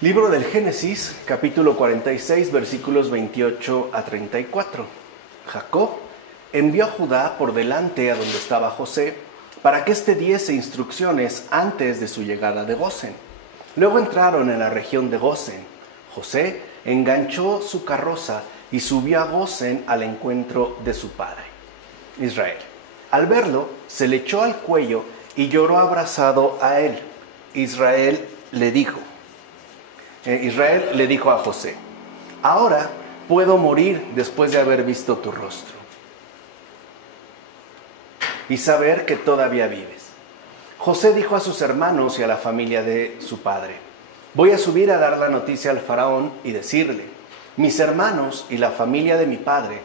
Libro del Génesis, capítulo 46, versículos 28 a 34. Jacob envió a Judá por delante a donde estaba José, para que éste diese instrucciones antes de su llegada de Gosén. Luego entraron en la región de Gosén. José enganchó su carroza y subió a Gosén al encuentro de su padre, Israel. Al verlo, se le echó al cuello y lloró abrazado a él. Israel le dijo a José: ahora puedo morir después de haber visto tu rostro y saber que todavía vives. José dijo a sus hermanos y a la familia de su padre: voy a subir a dar la noticia al faraón y decirle: mis hermanos y la familia de mi padre,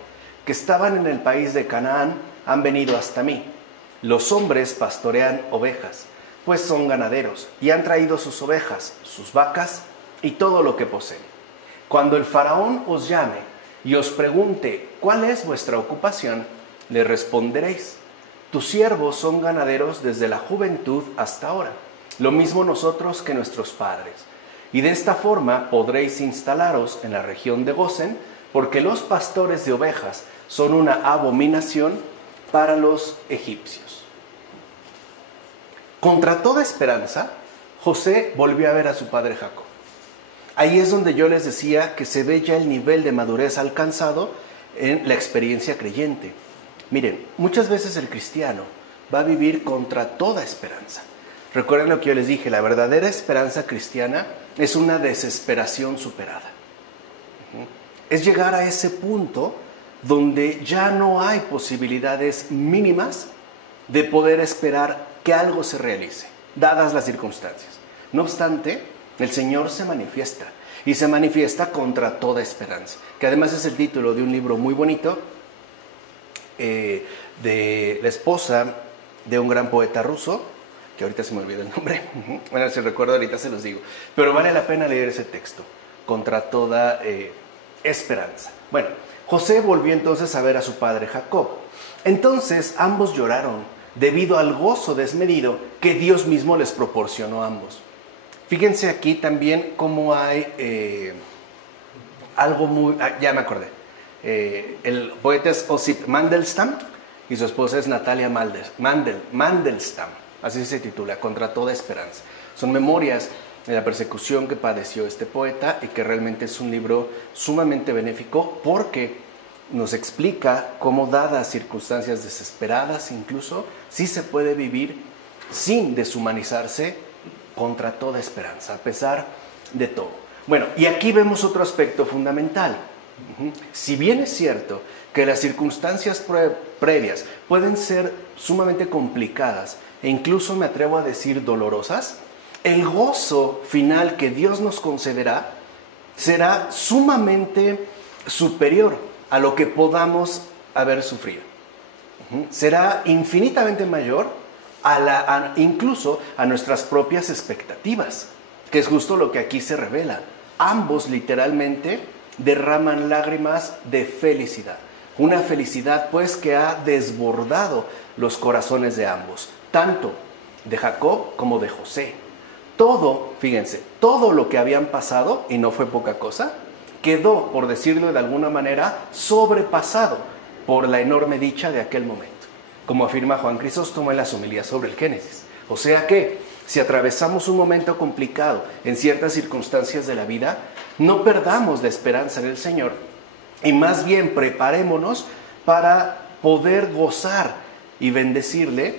que estaban en el país de Canaán, han venido hasta mí. Los hombres pastorean ovejas, pues son ganaderos, y han traído sus ovejas, sus vacas y todo lo que poseen. Cuando el faraón os llame y os pregunte cuál es vuestra ocupación, le responderéis: tus siervos son ganaderos desde la juventud hasta ahora, lo mismo nosotros que nuestros padres. Y de esta forma podréis instalaros en la región de Gosén, porque los pastores de ovejas son una abominación para los egipcios. Contra toda esperanza, José volvió a ver a su padre Jacob. Ahí es donde yo les decía que se ve ya el nivel de madurez alcanzado en la experiencia creyente. Miren, muchas veces el cristiano va a vivir contra toda esperanza. Recuerden lo que yo les dije, la verdadera esperanza cristiana es una desesperación superada. Es llegar a ese punto donde ya no hay posibilidades mínimas de poder esperar que algo se realice, dadas las circunstancias. No obstante, el Señor se manifiesta, y se manifiesta contra toda esperanza, que además es el título de un libro muy bonito, de la esposa de un gran poeta ruso, que ahorita se me olvida el nombre, bueno, si recuerdo ahorita se los digo, pero vale la pena leer ese texto, contra toda esperanza. Bueno, José volvió entonces a ver a su padre Jacob. Entonces ambos lloraron debido al gozo desmedido que Dios mismo les proporcionó a ambos. Fíjense aquí también cómo hay algo muy... ya me acordé. El poeta es Osip Mandelstam y su esposa es Natalia Mandelstam. Así se titula, Contra toda esperanza. Son memorias de la persecución que padeció este poeta y que realmente es un libro sumamente benéfico porque nos explica cómo, dadas circunstancias desesperadas incluso, sí se puede vivir sin deshumanizarse, contra toda esperanza, a pesar de todo. Bueno, y aquí vemos otro aspecto fundamental. Si bien es cierto que las circunstancias previas pueden ser sumamente complicadas e incluso me atrevo a decir dolorosas, el gozo final que Dios nos concederá será sumamente superior a lo que podamos haber sufrido. Será infinitamente mayor incluso a nuestras propias expectativas, que es justo lo que aquí se revela. Ambos literalmente derraman lágrimas de felicidad, una felicidad pues que ha desbordado los corazones de ambos, tanto de Jacob como de José. Todo, fíjense, todo lo que habían pasado, y no fue poca cosa, quedó, por decirlo de alguna manera, sobrepasado por la enorme dicha de aquel momento, como afirma Juan Crisóstomo en las homilías sobre el Génesis. O sea que, si atravesamos un momento complicado en ciertas circunstancias de la vida, no perdamos la esperanza en el Señor y más bien preparémonos para poder gozar y bendecirle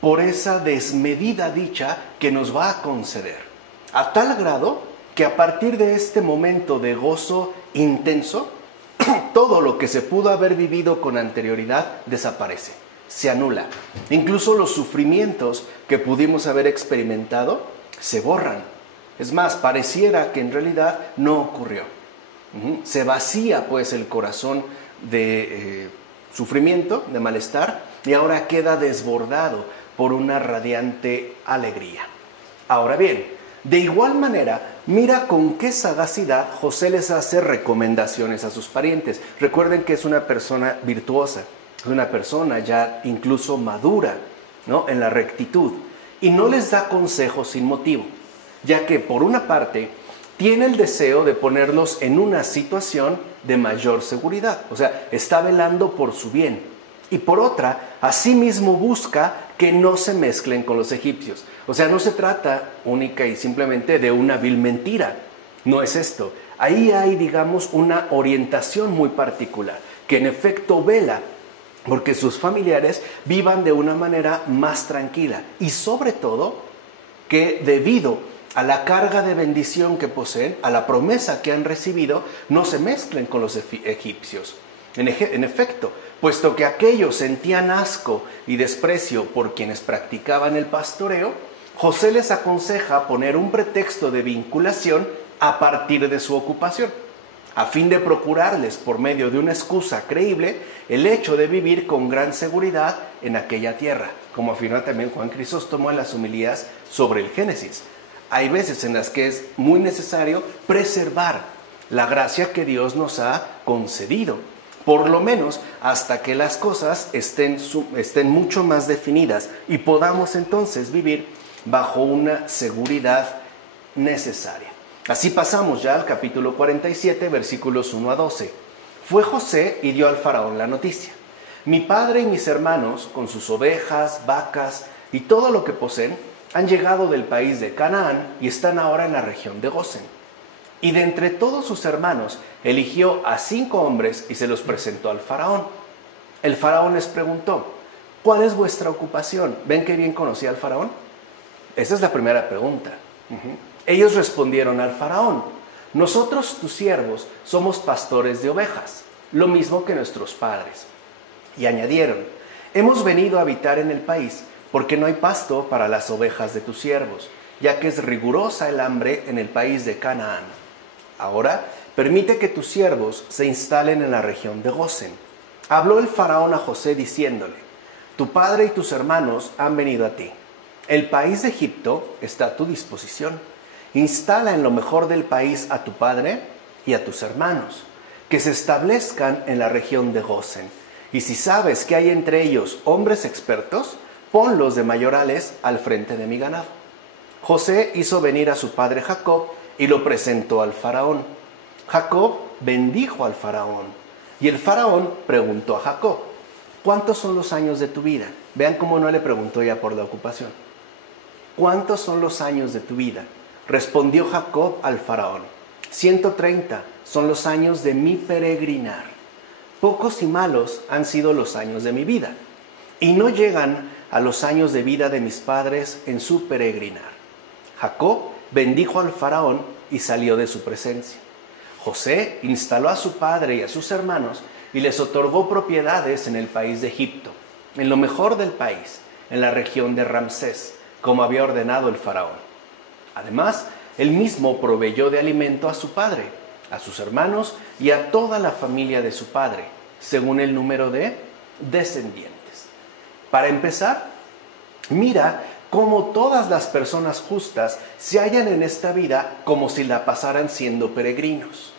por esa desmedida dicha que nos va a conceder. A tal grado que a partir de este momento de gozo intenso, todo lo que se pudo haber vivido con anterioridad desaparece. Se anula. Incluso los sufrimientos que pudimos haber experimentado se borran. Es más, pareciera que en realidad no ocurrió. Se vacía pues el corazón de sufrimiento, de malestar, y ahora queda desbordado por una radiante alegría. Ahora bien, de igual manera, mira con qué sagacidad José les hace recomendaciones a sus parientes. Recuerden que es una persona virtuosa. Es una persona ya incluso madura, ¿no?, en la rectitud, y no les da consejos sin motivo, ya que por una parte tiene el deseo de ponerlos en una situación de mayor seguridad. O sea, está velando por su bien. Y por otra, asimismo busca que no se mezclen con los egipcios. O sea, no se trata única y simplemente de una vil mentira. No es esto. Ahí hay, digamos, una orientación muy particular, que en efecto vela porque sus familiares vivan de una manera más tranquila. Y sobre todo, que debido a la carga de bendición que poseen, a la promesa que han recibido, no se mezclen con los egipcios. En efecto, puesto que aquellos sentían asco y desprecio por quienes practicaban el pastoreo, José les aconseja poner un pretexto de vinculación a partir de su ocupación, a fin de procurarles, por medio de una excusa creíble, el hecho de vivir con gran seguridad en aquella tierra, como afirma también Juan Crisóstomo en las homilías sobre el Génesis. Hay veces en las que es muy necesario preservar la gracia que Dios nos ha concedido, por lo menos hasta que las cosas estén mucho más definidas y podamos entonces vivir bajo una seguridad necesaria. Así pasamos ya al capítulo 47, versículos 1 a 12. Fue José y dio al faraón la noticia: mi padre y mis hermanos, con sus ovejas, vacas y todo lo que poseen, han llegado del país de Canaán y están ahora en la región de Gosén. Y de entre todos sus hermanos eligió a 5 hombres y se los presentó al faraón. El faraón les preguntó: ¿cuál es vuestra ocupación? ¿Ven qué bien conocía al faraón? Esa es la primera pregunta. Ellos respondieron al faraón: nosotros, tus siervos, somos pastores de ovejas, lo mismo que nuestros padres. Y añadieron: hemos venido a habitar en el país porque no hay pasto para las ovejas de tus siervos, ya que es rigurosa el hambre en el país de Canaán. Ahora, permite que tus siervos se instalen en la región de Gosén. Habló el faraón a José diciéndole: tu padre y tus hermanos han venido a ti. El país de Egipto está a tu disposición. Instala en lo mejor del país a tu padre y a tus hermanos, que se establezcan en la región de Gosén. Y si sabes que hay entre ellos hombres expertos, ponlos de mayorales al frente de mi ganado. José hizo venir a su padre Jacob y lo presentó al faraón. Jacob bendijo al faraón y el faraón preguntó a Jacob: ¿cuántos son los años de tu vida? Vean cómo no le preguntó ya por la ocupación. ¿Cuántos son los años de tu vida? Respondió Jacob al faraón: 130 son los años de mi peregrinar. Pocos y malos han sido los años de mi vida, y no llegan a los años de vida de mis padres en su peregrinar. Jacob bendijo al faraón y salió de su presencia. José instaló a su padre y a sus hermanos y les otorgó propiedades en el país de Egipto, en lo mejor del país, en la región de Ramsés, como había ordenado el faraón. Además, él mismo proveyó de alimento a su padre, a sus hermanos y a toda la familia de su padre, según el número de descendientes. Para empezar, mira cómo todas las personas justas se hallan en esta vida como si la pasaran siendo peregrinos.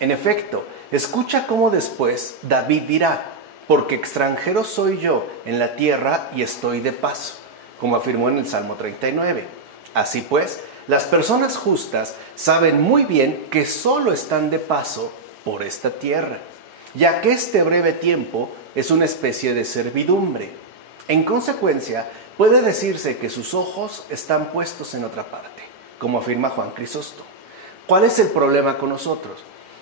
En efecto, escucha cómo después David dirá: porque extranjero soy yo en la tierra y estoy de paso, como afirmó en el Salmo 39. Así pues, las personas justas saben muy bien que solo están de paso por esta tierra, ya que este breve tiempo es una especie de servidumbre. En consecuencia, puede decirse que sus ojos están puestos en otra parte, como afirma Juan Crisóstomo. ¿Cuál es el problema con nosotros?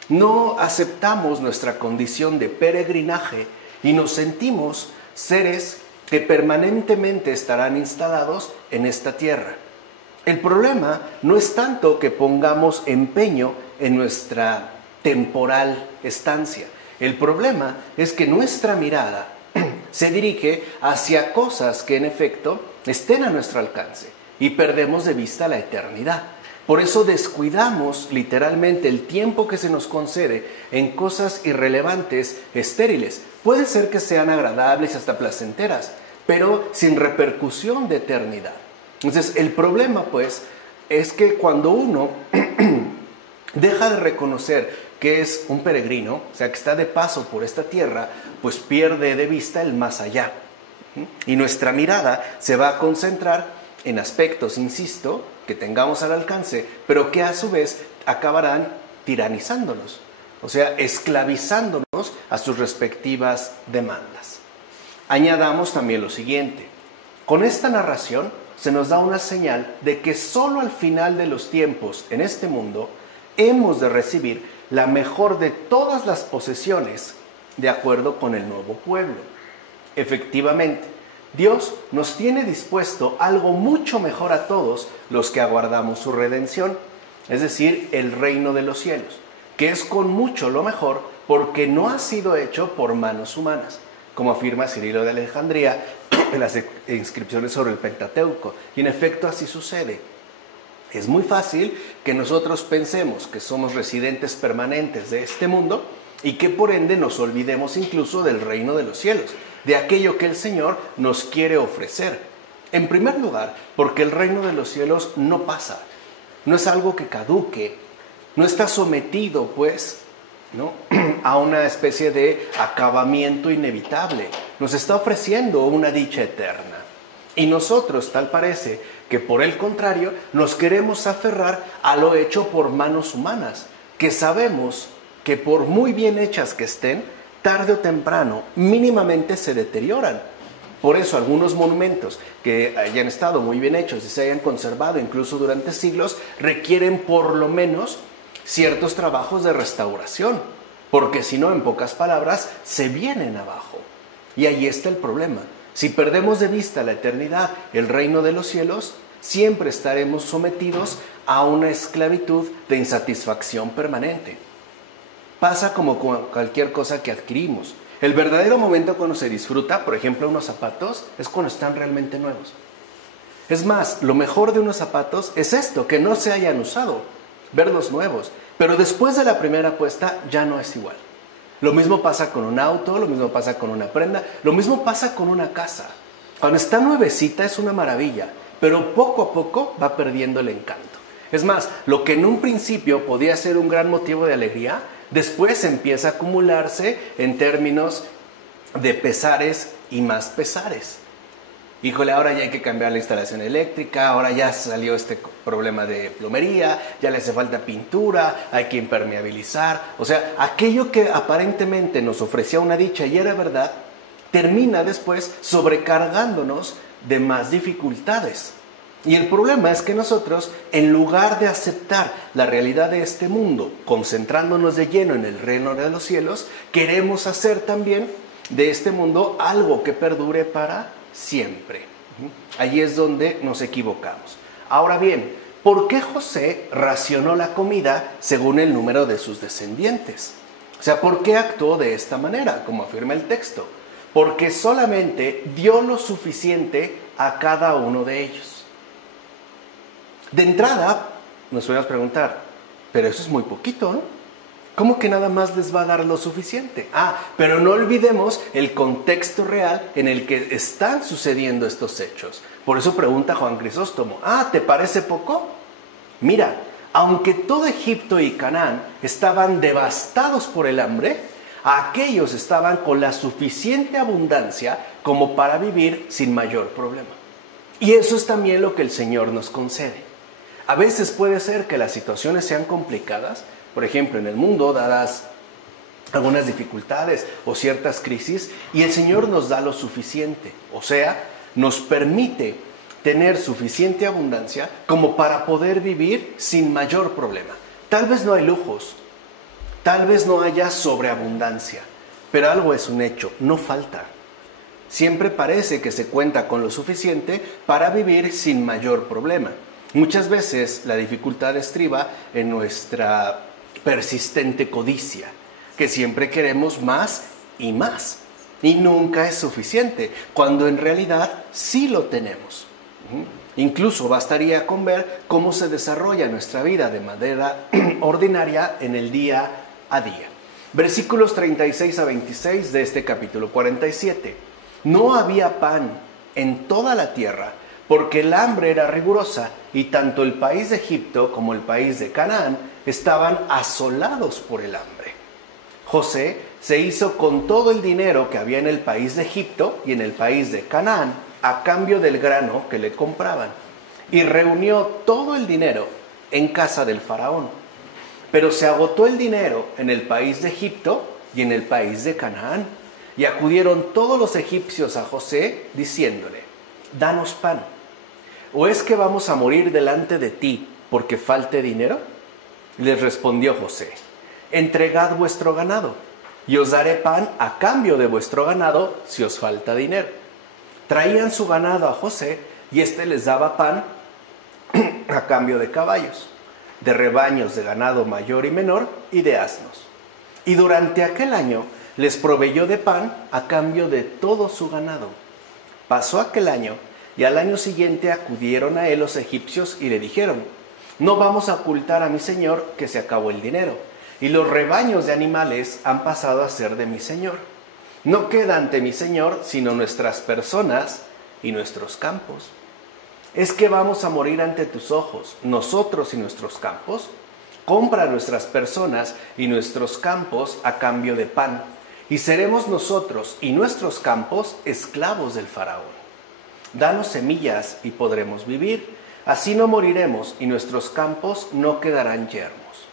No aceptamos nuestra condición de peregrinaje y nos sentimos seres que permanentemente estarán instalados en esta tierra. El problema no es tanto que pongamos empeño en nuestra temporal estancia. El problema es que nuestra mirada se dirige hacia cosas que en efecto estén a nuestro alcance y perdemos de vista la eternidad. Por eso descuidamos literalmente el tiempo que se nos concede en cosas irrelevantes, estériles. Puede ser que sean agradables, hasta placenteras, pero sin repercusión de eternidad. Entonces, el problema, pues, es que cuando uno deja de reconocer que es un peregrino, o sea, que está de paso por esta tierra, pues pierde de vista el más allá. Y nuestra mirada se va a concentrar en aspectos, insisto, que tengamos al alcance, pero que a su vez acabarán tiranizándonos, o sea, esclavizándonos a sus respectivas demandas. Añadamos también lo siguiente: con esta narración se nos da una señal de que solo al final de los tiempos en este mundo hemos de recibir la mejor de todas las posesiones de acuerdo con el nuevo pueblo. Efectivamente, Dios nos tiene dispuesto algo mucho mejor a todos los que aguardamos su redención, es decir, el reino de los cielos, que es con mucho lo mejor porque no ha sido hecho por manos humanas, como afirma Cirilo de Alejandría en las inscripciones sobre el Pentateuco, y en efecto así sucede. Es muy fácil que nosotros pensemos que somos residentes permanentes de este mundo y que por ende nos olvidemos incluso del reino de los cielos, de aquello que el Señor nos quiere ofrecer. En primer lugar, porque el reino de los cielos no pasa, no es algo que caduque, no está sometido, pues, ¿no?, a una especie de acabamiento inevitable. Nos está ofreciendo una dicha eterna. Y nosotros, tal parece, que por el contrario, nos queremos aferrar a lo hecho por manos humanas, que sabemos que por muy bien hechas que estén, tarde o temprano, mínimamente se deterioran. Por eso algunos monumentos que hayan estado muy bien hechos y se hayan conservado incluso durante siglos, requieren por lo menos ciertos trabajos de restauración, porque si no, en pocas palabras, se vienen abajo. Y ahí está el problema. Si perdemos de vista la eternidad, el reino de los cielos, siempre estaremos sometidos a una esclavitud de insatisfacción permanente. Pasa como con cualquier cosa que adquirimos. El verdadero momento cuando se disfruta, por ejemplo, unos zapatos, es cuando están realmente nuevos. Es más, lo mejor de unos zapatos es esto, que no se hayan usado, verlos nuevos. Pero después de la primera puesta ya no es igual. Lo mismo pasa con un auto, lo mismo pasa con una prenda, lo mismo pasa con una casa. Cuando está nuevecita es una maravilla, pero poco a poco va perdiendo el encanto. Es más, lo que en un principio podía ser un gran motivo de alegría, después empieza a acumularse en términos de pesares y más pesares. Híjole, ahora ya hay que cambiar la instalación eléctrica, ahora ya salió este problema de plomería, ya le hace falta pintura, hay que impermeabilizar. O sea, aquello que aparentemente nos ofrecía una dicha y era verdad, termina después sobrecargándonos de más dificultades. Y el problema es que nosotros, en lugar de aceptar la realidad de este mundo, concentrándonos de lleno en el reino de los cielos, queremos hacer también de este mundo algo que perdure para siempre. Allí es donde nos equivocamos. Ahora bien, ¿por qué José racionó la comida según el número de sus descendientes? O sea, ¿por qué actuó de esta manera, como afirma el texto? Porque solamente dio lo suficiente a cada uno de ellos. De entrada, nos podemos preguntar, pero eso es muy poquito, ¿no? ¿Cómo que nada más les va a dar lo suficiente? Pero no olvidemos el contexto real en el que están sucediendo estos hechos. Por eso pregunta Juan Crisóstomo, ¿te parece poco? Mira, aunque todo Egipto y Canaán estaban devastados por el hambre, aquellos estaban con la suficiente abundancia como para vivir sin mayor problema. Y eso es también lo que el Señor nos concede. A veces puede ser que las situaciones sean complicadas, por ejemplo, en el mundo, dadas algunas dificultades o ciertas crisis, y el Señor nos da lo suficiente, o sea, nos permite tener suficiente abundancia como para poder vivir sin mayor problema. Tal vez no hay lujos, tal vez no haya sobreabundancia, pero algo es un hecho, no falta. Siempre parece que se cuenta con lo suficiente para vivir sin mayor problema. Muchas veces la dificultad estriba en nuestra persistente codicia, que siempre queremos más y más, y nunca es suficiente, cuando en realidad sí lo tenemos. Incluso bastaría con ver cómo se desarrolla nuestra vida de manera ordinaria en el día a día. Versículos 36 a 26 de este capítulo 47. No había pan en toda la tierra, porque el hambre era rigurosa, y tanto el país de Egipto como el país de Canaán estaban asolados por el hambre. José se hizo con todo el dinero que había en el país de Egipto y en el país de Canaán, a cambio del grano que le compraban, y reunió todo el dinero en casa del faraón. Pero se agotó el dinero en el país de Egipto y en el país de Canaán. Y acudieron todos los egipcios a José diciéndole: danos pan. ¿O es que vamos a morir delante de ti porque falte dinero? Les respondió José: entregad vuestro ganado, y os daré pan a cambio de vuestro ganado si os falta dinero. Traían su ganado a José, y éste les daba pan a cambio de caballos, de rebaños de ganado mayor y menor, y de asnos. Y durante aquel año les proveyó de pan a cambio de todo su ganado. Pasó aquel año, y al año siguiente acudieron a él los egipcios y le dijeron: no vamos a ocultar a mi señor que se acabó el dinero, y los rebaños de animales han pasado a ser de mi señor. No queda ante mi señor sino nuestras personas y nuestros campos. ¿Es que vamos a morir ante tus ojos, nosotros y nuestros campos? Compra nuestras personas y nuestros campos a cambio de pan, y seremos nosotros y nuestros campos esclavos del faraón. Danos semillas y podremos vivir, así no moriremos y nuestros campos no quedarán yermos.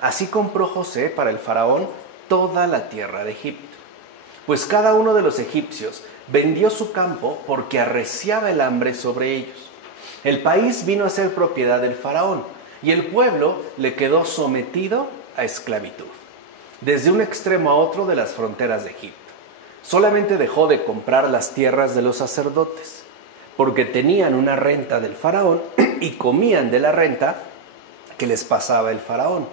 Así compró José para el faraón toda la tierra de Egipto. Pues cada uno de los egipcios vendió su campo porque arreciaba el hambre sobre ellos. El país vino a ser propiedad del faraón, y el pueblo le quedó sometido a esclavitud, desde un extremo a otro de las fronteras de Egipto. Solamente dejó de comprar las tierras de los sacerdotes, porque tenían una renta del faraón y comían de la renta que les pasaba el faraón.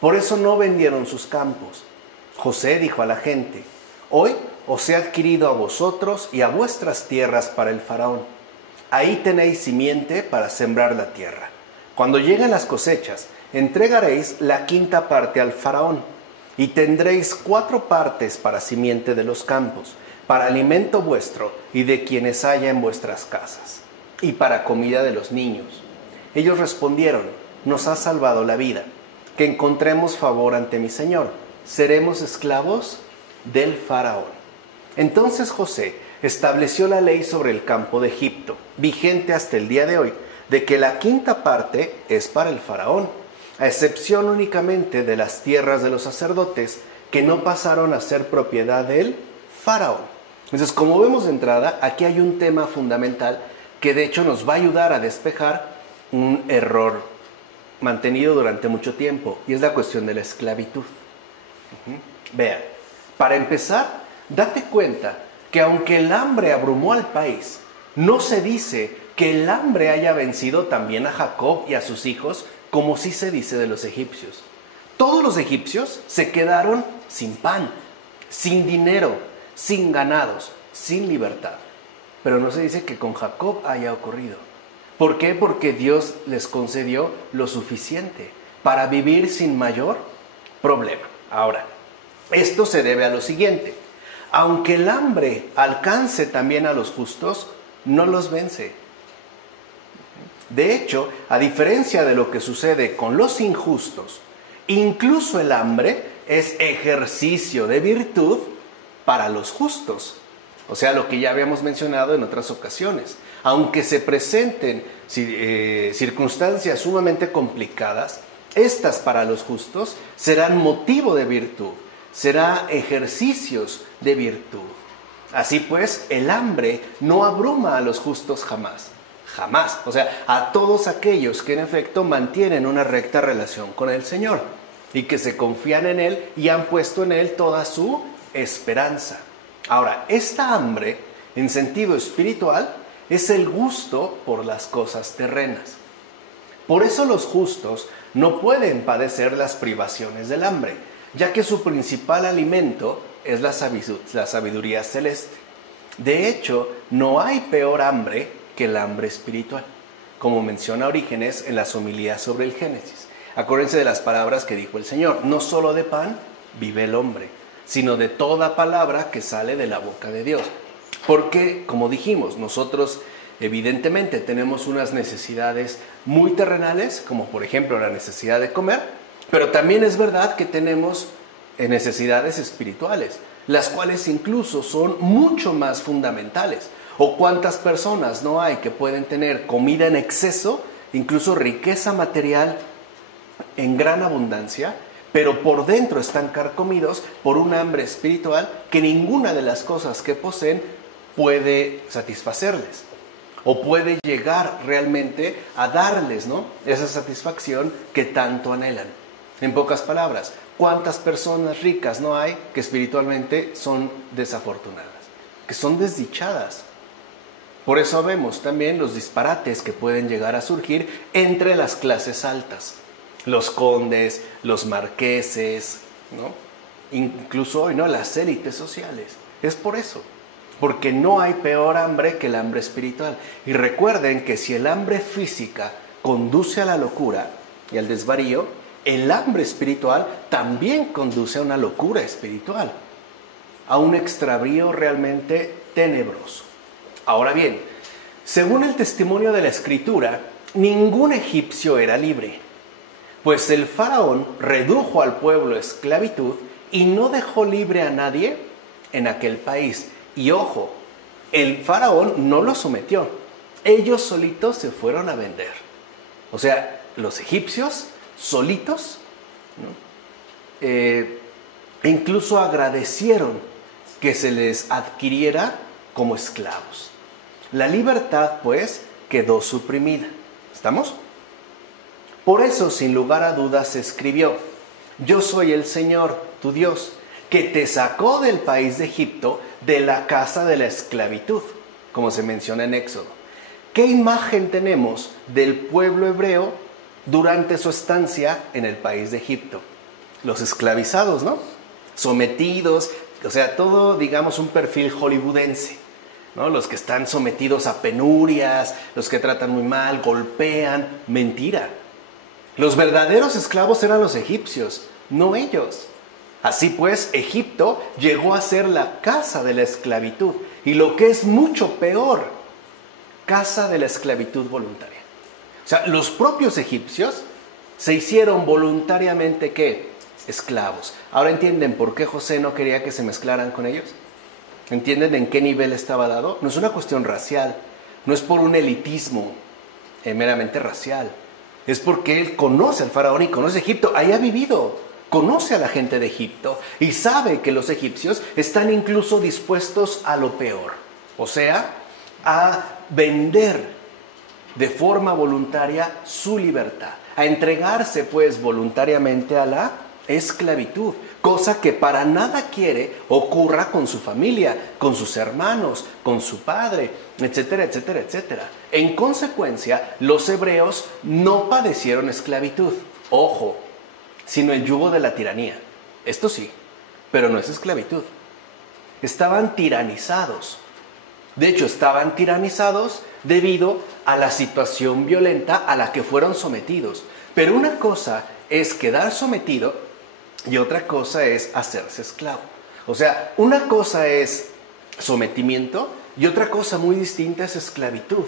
Por eso no vendieron sus campos. José dijo a la gente: hoy os he adquirido a vosotros y a vuestras tierras para el faraón. Ahí tenéis simiente para sembrar la tierra. Cuando lleguen las cosechas, entregaréis la quinta parte al faraón, y tendréis 4 partes para simiente de los campos, para alimento vuestro y de quienes haya en vuestras casas, y para comida de los niños. Ellos respondieron: nos has salvado la vida, que encontremos favor ante mi señor, seremos esclavos del faraón. Entonces José estableció la ley sobre el campo de Egipto, vigente hasta el día de hoy, de que la quinta parte es para el faraón, a excepción únicamente de las tierras de los sacerdotes, que no pasaron a ser propiedad del faraón. Entonces, como vemos de entrada, aquí hay un tema fundamental que de hecho nos va a ayudar a despejar un error mantenido durante mucho tiempo, y es la cuestión de la esclavitud. Vean, para empezar, date cuenta que aunque el hambre abrumó al país, no se dice que el hambre haya vencido también a Jacob y a sus hijos, como sí se dice de los egipcios. Todos los egipcios se quedaron sin pan, sin dinero, sin ganados, sin libertad. Pero no se dice que con Jacob haya ocurrido. ¿Por qué? Porque Dios les concedió lo suficiente para vivir sin mayor problema. Ahora, esto se debe a lo siguiente: aunque el hambre alcance también a los justos, no los vence. De hecho, a diferencia de lo que sucede con los injustos, incluso el hambre es ejercicio de virtud para los justos. O sea, lo que ya habíamos mencionado en otras ocasiones. Aunque se presenten circunstancias sumamente complicadas, estas para los justos serán motivo de virtud, será ejercicios de virtud. Así pues, el hambre no abruma a los justos jamás. Jamás. O sea, a todos aquellos que en efecto mantienen una recta relación con el Señor y que se confían en Él y han puesto en Él toda su esperanza. Ahora, esta hambre, en sentido espiritual, es el gusto por las cosas terrenas. Por eso los justos no pueden padecer las privaciones del hambre, ya que su principal alimento es la sabiduría celeste. De hecho, no hay peor hambre que el hambre espiritual, como menciona Orígenes en las homilías sobre el Génesis. Acuérdense de las palabras que dijo el Señor: no solo de pan vive el hombre, sino de toda palabra que sale de la boca de Dios. Porque, como dijimos, nosotros evidentemente tenemos unas necesidades muy terrenales, como por ejemplo la necesidad de comer, pero también es verdad que tenemos necesidades espirituales, las cuales incluso son mucho más fundamentales. ¿O cuántas personas no hay que pueden tener comida en exceso, incluso riqueza material, en gran abundancia, pero por dentro están carcomidos por un hambre espiritual que ninguna de las cosas que poseen puede satisfacerles o puede llegar realmente a darles, ¿no?, esa satisfacción que tanto anhelan. En pocas palabras, ¿cuántas personas ricas no hay que espiritualmente son desafortunadas, que son desdichadas? Por eso vemos también los disparates que pueden llegar a surgir entre las clases altas. Los condes, los marqueses, ¿no?, incluso hoy, ¿no?, las élites sociales. Es por eso, porque no hay peor hambre que el hambre espiritual. Y recuerden que si el hambre física conduce a la locura y al desvarío, el hambre espiritual también conduce a una locura espiritual, a un extravío realmente tenebroso. Ahora bien, según el testimonio de la Escritura, ningún egipcio era libre, pues el faraón redujo al pueblo a esclavitud y no dejó libre a nadie en aquel país. Y ojo, el faraón no los sometió, ellos solitos se fueron a vender. O sea, los egipcios solitos, ¿no?, incluso agradecieron que se les adquiriera como esclavos. La libertad, pues, quedó suprimida. ¿Estamos? Por eso, sin lugar a dudas, se escribió: Yo soy el Señor, tu Dios, que te sacó del país de Egipto, de la casa de la esclavitud, como se menciona en Éxodo. ¿Qué imagen tenemos del pueblo hebreo durante su estancia en el país de Egipto? Los esclavizados, ¿no? Sometidos, o sea, todo, digamos, un perfil hollywoodense, ¿no? Los que están sometidos a penurias, los que tratan muy mal, golpean. Mentira. Los verdaderos esclavos eran los egipcios, no ellos. Así pues, Egipto llegó a ser la casa de la esclavitud, y lo que es mucho peor, casa de la esclavitud voluntaria. O sea, los propios egipcios se hicieron voluntariamente, ¿qué? Esclavos. Ahora entienden por qué José no quería que se mezclaran con ellos. ¿Entienden en qué nivel estaba dado? No es una cuestión racial, no es por un elitismo meramente racial. Es porque él conoce al faraón y conoce Egipto, ahí ha vivido. Conoce a la gente de Egipto y sabe que los egipcios están incluso dispuestos a lo peor. O sea, a vender de forma voluntaria su libertad, a entregarse pues voluntariamente a la esclavitud, cosa que para nada quiere ocurra con su familia, con sus hermanos, con su padre, etcétera, etcétera, etcétera. En consecuencia, los hebreos no padecieron esclavitud, ojo, sino el yugo de la tiranía. Esto sí, pero no es esclavitud. Estaban tiranizados. De hecho, estaban tiranizados debido a la situación violenta a la que fueron sometidos. Pero una cosa es quedar sometido y otra cosa es hacerse esclavo. O sea, una cosa es sometimiento y otra cosa muy distinta es esclavitud.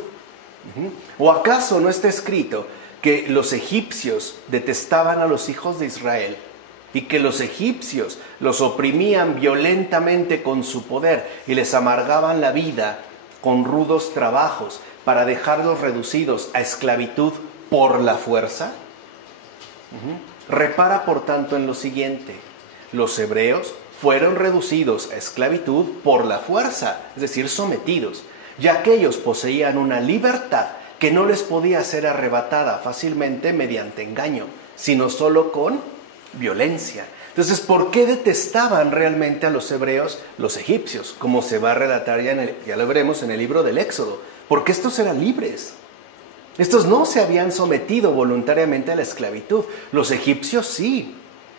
¿O acaso no está escrito que los egipcios detestaban a los hijos de Israel y que los egipcios los oprimían violentamente con su poder y les amargaban la vida con rudos trabajos para dejarlos reducidos a esclavitud por la fuerza? Repara, por tanto, en lo siguiente: los hebreos fueron reducidos a esclavitud por la fuerza, es decir, sometidos, ya que ellos poseían una libertad que no les podía ser arrebatada fácilmente mediante engaño, sino solo con violencia. Entonces, ¿por qué detestaban realmente a los hebreos los egipcios? Como se va a relatar ya lo veremos en el libro del Éxodo. Porque estos eran libres. Estos no se habían sometido voluntariamente a la esclavitud. Los egipcios sí,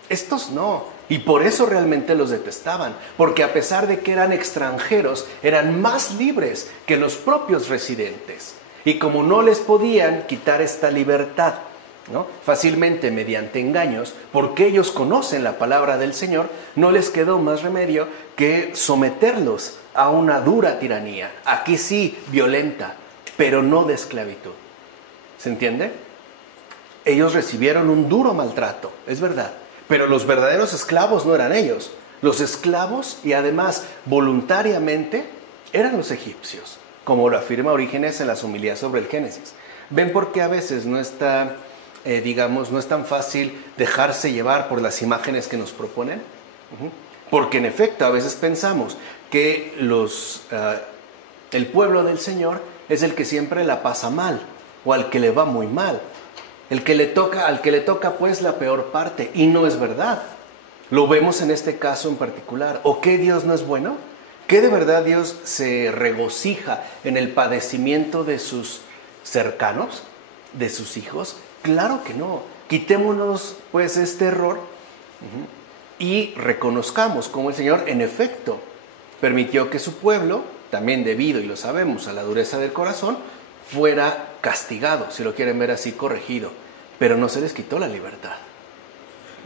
estos no. Y por eso realmente los detestaban. Porque a pesar de que eran extranjeros, eran más libres que los propios residentes. Y como no les podían quitar esta libertad, ¿no?, fácilmente mediante engaños, porque ellos conocen la palabra del Señor, no les quedó más remedio que someterlos a una dura tiranía. Aquí sí, violenta, pero no de esclavitud. ¿Se entiende? Ellos recibieron un duro maltrato, es verdad, pero los verdaderos esclavos no eran ellos. Los esclavos, y además voluntariamente, eran los egipcios, como lo afirma Orígenes en las homilías sobre el Génesis. ¿Ven por qué a veces no está digamos, no es tan fácil dejarse llevar por las imágenes que nos proponen. Porque en efecto a veces pensamos que el pueblo del Señor es el que siempre la pasa mal o al que le va muy mal. Al que le toca pues la peor parte, y no es verdad. Lo vemos en este caso en particular. ¿O qué Dios no es bueno? ¿Qué de verdad Dios se regocija en el padecimiento de sus cercanos, de sus hijos? Claro que no. Quitémonos pues este error y reconozcamos cómo el Señor en efecto permitió que su pueblo, también debido, y lo sabemos, a la dureza del corazón, fuera castigado, si lo quieren ver así, corregido, pero no se les quitó la libertad.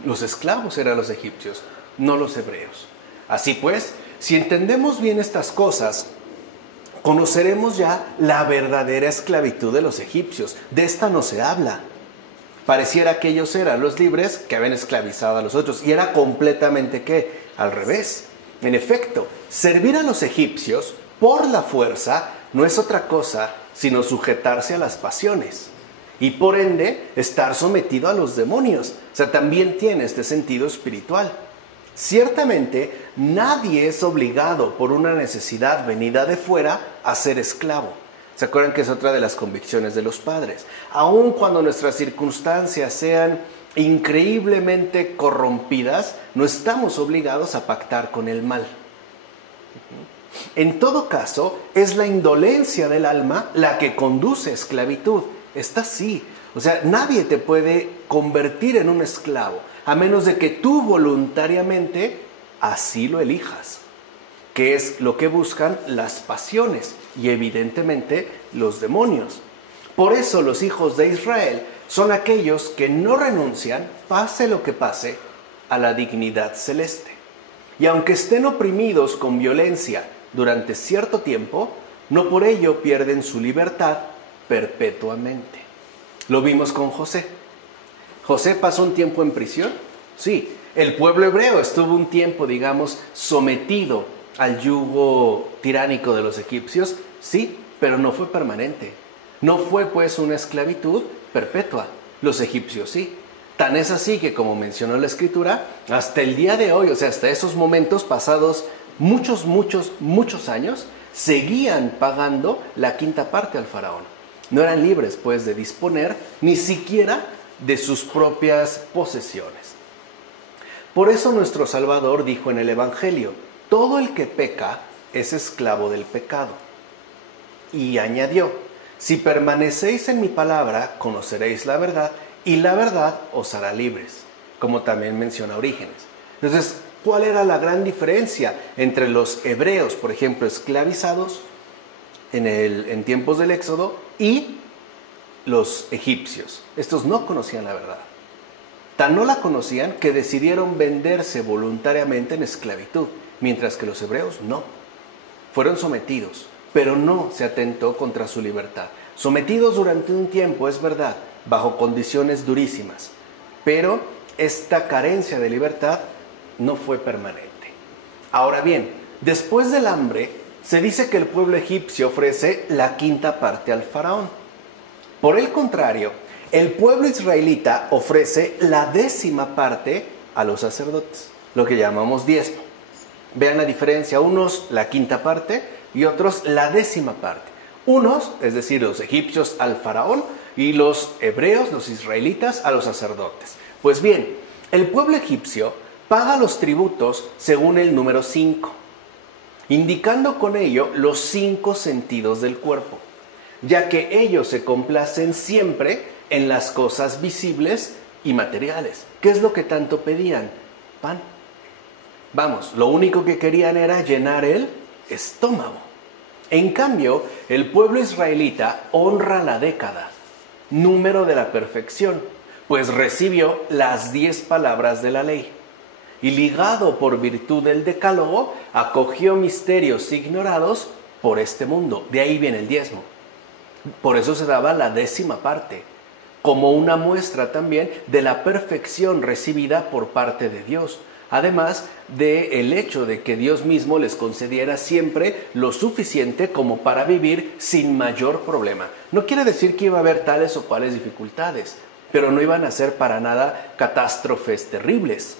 Los esclavos eran los egipcios, no los hebreos. Así pues, si entendemos bien estas cosas, conoceremos ya la verdadera esclavitud de los egipcios. De esta no se habla. Pareciera que ellos eran los libres que habían esclavizado a los otros, y era completamente ¿qué? Al revés. En efecto, servir a los egipcios por la fuerza no es otra cosa sino sujetarse a las pasiones y por ende estar sometido a los demonios. O sea, también tiene este sentido espiritual. Ciertamente, nadie es obligado por una necesidad venida de fuera a ser esclavo. ¿Se acuerdan que es otra de las convicciones de los padres? Aun cuando nuestras circunstancias sean increíblemente corrompidas, no estamos obligados a pactar con el mal. En todo caso, es la indolencia del alma la que conduce a esclavitud. Esta sí. O sea, nadie te puede convertir en un esclavo, a menos de que tú voluntariamente así lo elijas, que es lo que buscan las pasiones y evidentemente los demonios. Por eso los hijos de Israel son aquellos que no renuncian, pase lo que pase, a la dignidad celeste. Y aunque estén oprimidos con violencia durante cierto tiempo, no por ello pierden su libertad perpetuamente. Lo vimos con José. ¿José pasó un tiempo en prisión? Sí. El pueblo hebreo estuvo un tiempo, digamos, sometido al yugo tiránico de los egipcios. Sí, pero no fue permanente. No fue pues una esclavitud perpetua. Los egipcios sí. Tan es así que, como mencionó la Escritura, hasta el día de hoy, o sea, hasta esos momentos pasados muchos años, seguían pagando la quinta parte al faraón. No eran libres, pues, de disponer ni siquiera de sus propias posesiones. Por eso nuestro Salvador dijo en el Evangelio: todo el que peca es esclavo del pecado. Y añadió: si permanecéis en mi palabra, conoceréis la verdad, y la verdad os hará libres, como también menciona Orígenes. Entonces, ¿cuál era la gran diferencia entre los hebreos, por ejemplo, esclavizados en tiempos del Éxodo, y los egipcios? Estos no conocían la verdad. Tan no la conocían que decidieron venderse voluntariamente en esclavitud, mientras que los hebreos no. Fueron sometidos, pero no se atentó contra su libertad. Sometidos durante un tiempo, es verdad, bajo condiciones durísimas, pero esta carencia de libertad no fue permanente. Ahora bien, después del hambre, se dice que el pueblo egipcio ofrece la quinta parte al faraón. Por el contrario, el pueblo israelita ofrece la 10ª parte a los sacerdotes, lo que llamamos diezmo. Vean la diferencia: unos la quinta parte y otros la 10ª parte. Unos, es decir, los egipcios al faraón, y los hebreos, los israelitas, a los sacerdotes. Pues bien, el pueblo egipcio paga los tributos según el número 5, indicando con ello los 5 sentidos del cuerpo, ya que ellos se complacen siempre en las cosas visibles y materiales. ¿Qué es lo que tanto pedían? Pan. Vamos, lo único que querían era llenar el estómago. En cambio, el pueblo israelita honra la década, número de la perfección, pues recibió las 10 palabras de la ley. Y ligado por virtud del decálogo, acogió misterios ignorados por este mundo. De ahí viene el diezmo. Por eso se daba la 10ª parte, como una muestra también de la perfección recibida por parte de Dios. Además del hecho de que Dios mismo les concediera siempre lo suficiente como para vivir sin mayor problema. No quiere decir que iba a haber tales o cuales dificultades, pero no iban a ser para nada catástrofes terribles.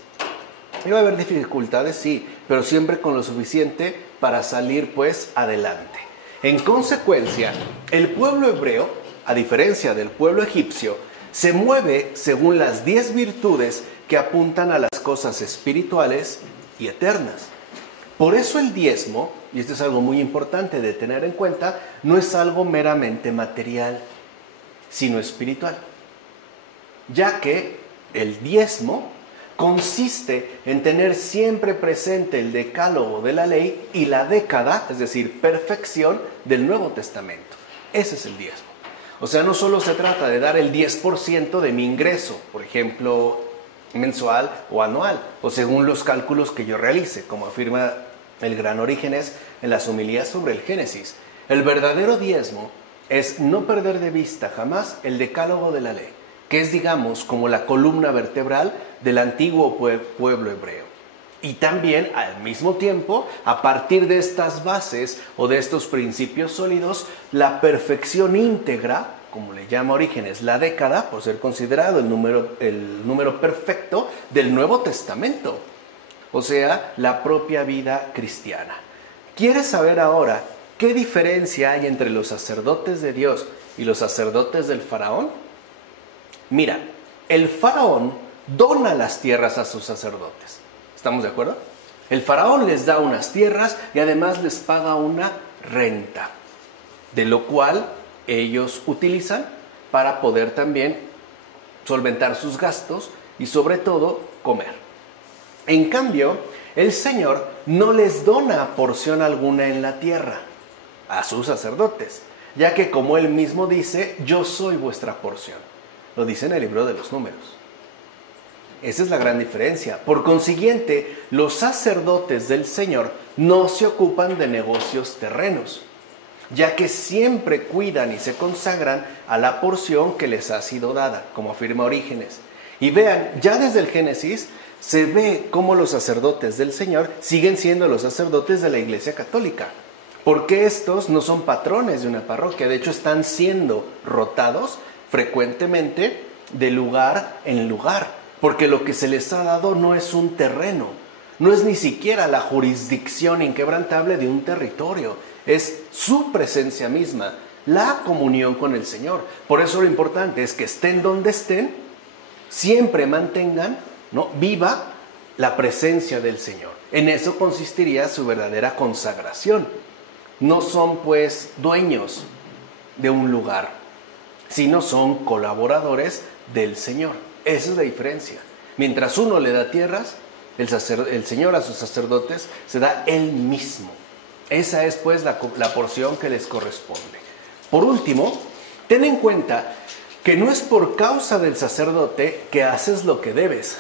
Iba a haber dificultades, sí, pero siempre con lo suficiente para salir pues adelante. En consecuencia, el pueblo hebreo, a diferencia del pueblo egipcio, se mueve según las 10 virtudes que apuntan a las cosas espirituales y eternas. Por eso el diezmo, y esto es algo muy importante de tener en cuenta, no es algo meramente material, sino espiritual. Ya que el diezmo consiste en tener siempre presente el decálogo de la ley y la década, es decir, perfección del Nuevo Testamento. Ese es el diezmo. O sea, no solo se trata de dar el 10% de mi ingreso, por ejemplo, mensual o anual, o según los cálculos que yo realice, como afirma el gran Orígenes en las homilías sobre el Génesis. El verdadero diezmo es no perder de vista jamás el decálogo de la ley, que es, digamos, como la columna vertebral del antiguo pueblo hebreo. Y también, al mismo tiempo, a partir de estas bases o de estos principios sólidos, la perfección íntegra, como le llama Orígenes, la década, por ser considerado el número perfecto del Nuevo Testamento, o sea, la propia vida cristiana. ¿Quieres saber ahora qué diferencia hay entre los sacerdotes de Dios y los sacerdotes del faraón? Mira, el faraón dona las tierras a sus sacerdotes. ¿Estamos de acuerdo? El faraón les da unas tierras y además les paga una renta, de lo cual ellos utilizan para poder también solventar sus gastos y sobre todo comer. En cambio, el Señor no les dona porción alguna en la tierra a sus sacerdotes, ya que como Él mismo dice, yo soy vuestra porción. Lo dice en el libro de los Números. Esa es la gran diferencia. Por consiguiente, los sacerdotes del Señor no se ocupan de negocios terrenos, ya que siempre cuidan y se consagran a la porción que les ha sido dada, como afirma Orígenes. Y vean, ya desde el Génesis se ve cómo los sacerdotes del Señor siguen siendo los sacerdotes de la Iglesia Católica, porque estos no son patrones de una parroquia, de hecho están siendo rotados frecuentemente de lugar en lugar, porque lo que se les ha dado no es un terreno, no es ni siquiera la jurisdicción inquebrantable de un territorio, es su presencia misma, la comunión con el Señor. Por eso lo importante es que estén donde estén, siempre mantengan, ¿no?, viva la presencia del Señor. En eso consistiría su verdadera consagración. No son pues dueños de un lugar, sino son colaboradores del Señor. Esa es la diferencia. Mientras uno le da tierras, el Señor a sus sacerdotes se da Él mismo. Esa es pues la porción que les corresponde. Por último, ten en cuenta que no es por causa del sacerdote que haces lo que debes,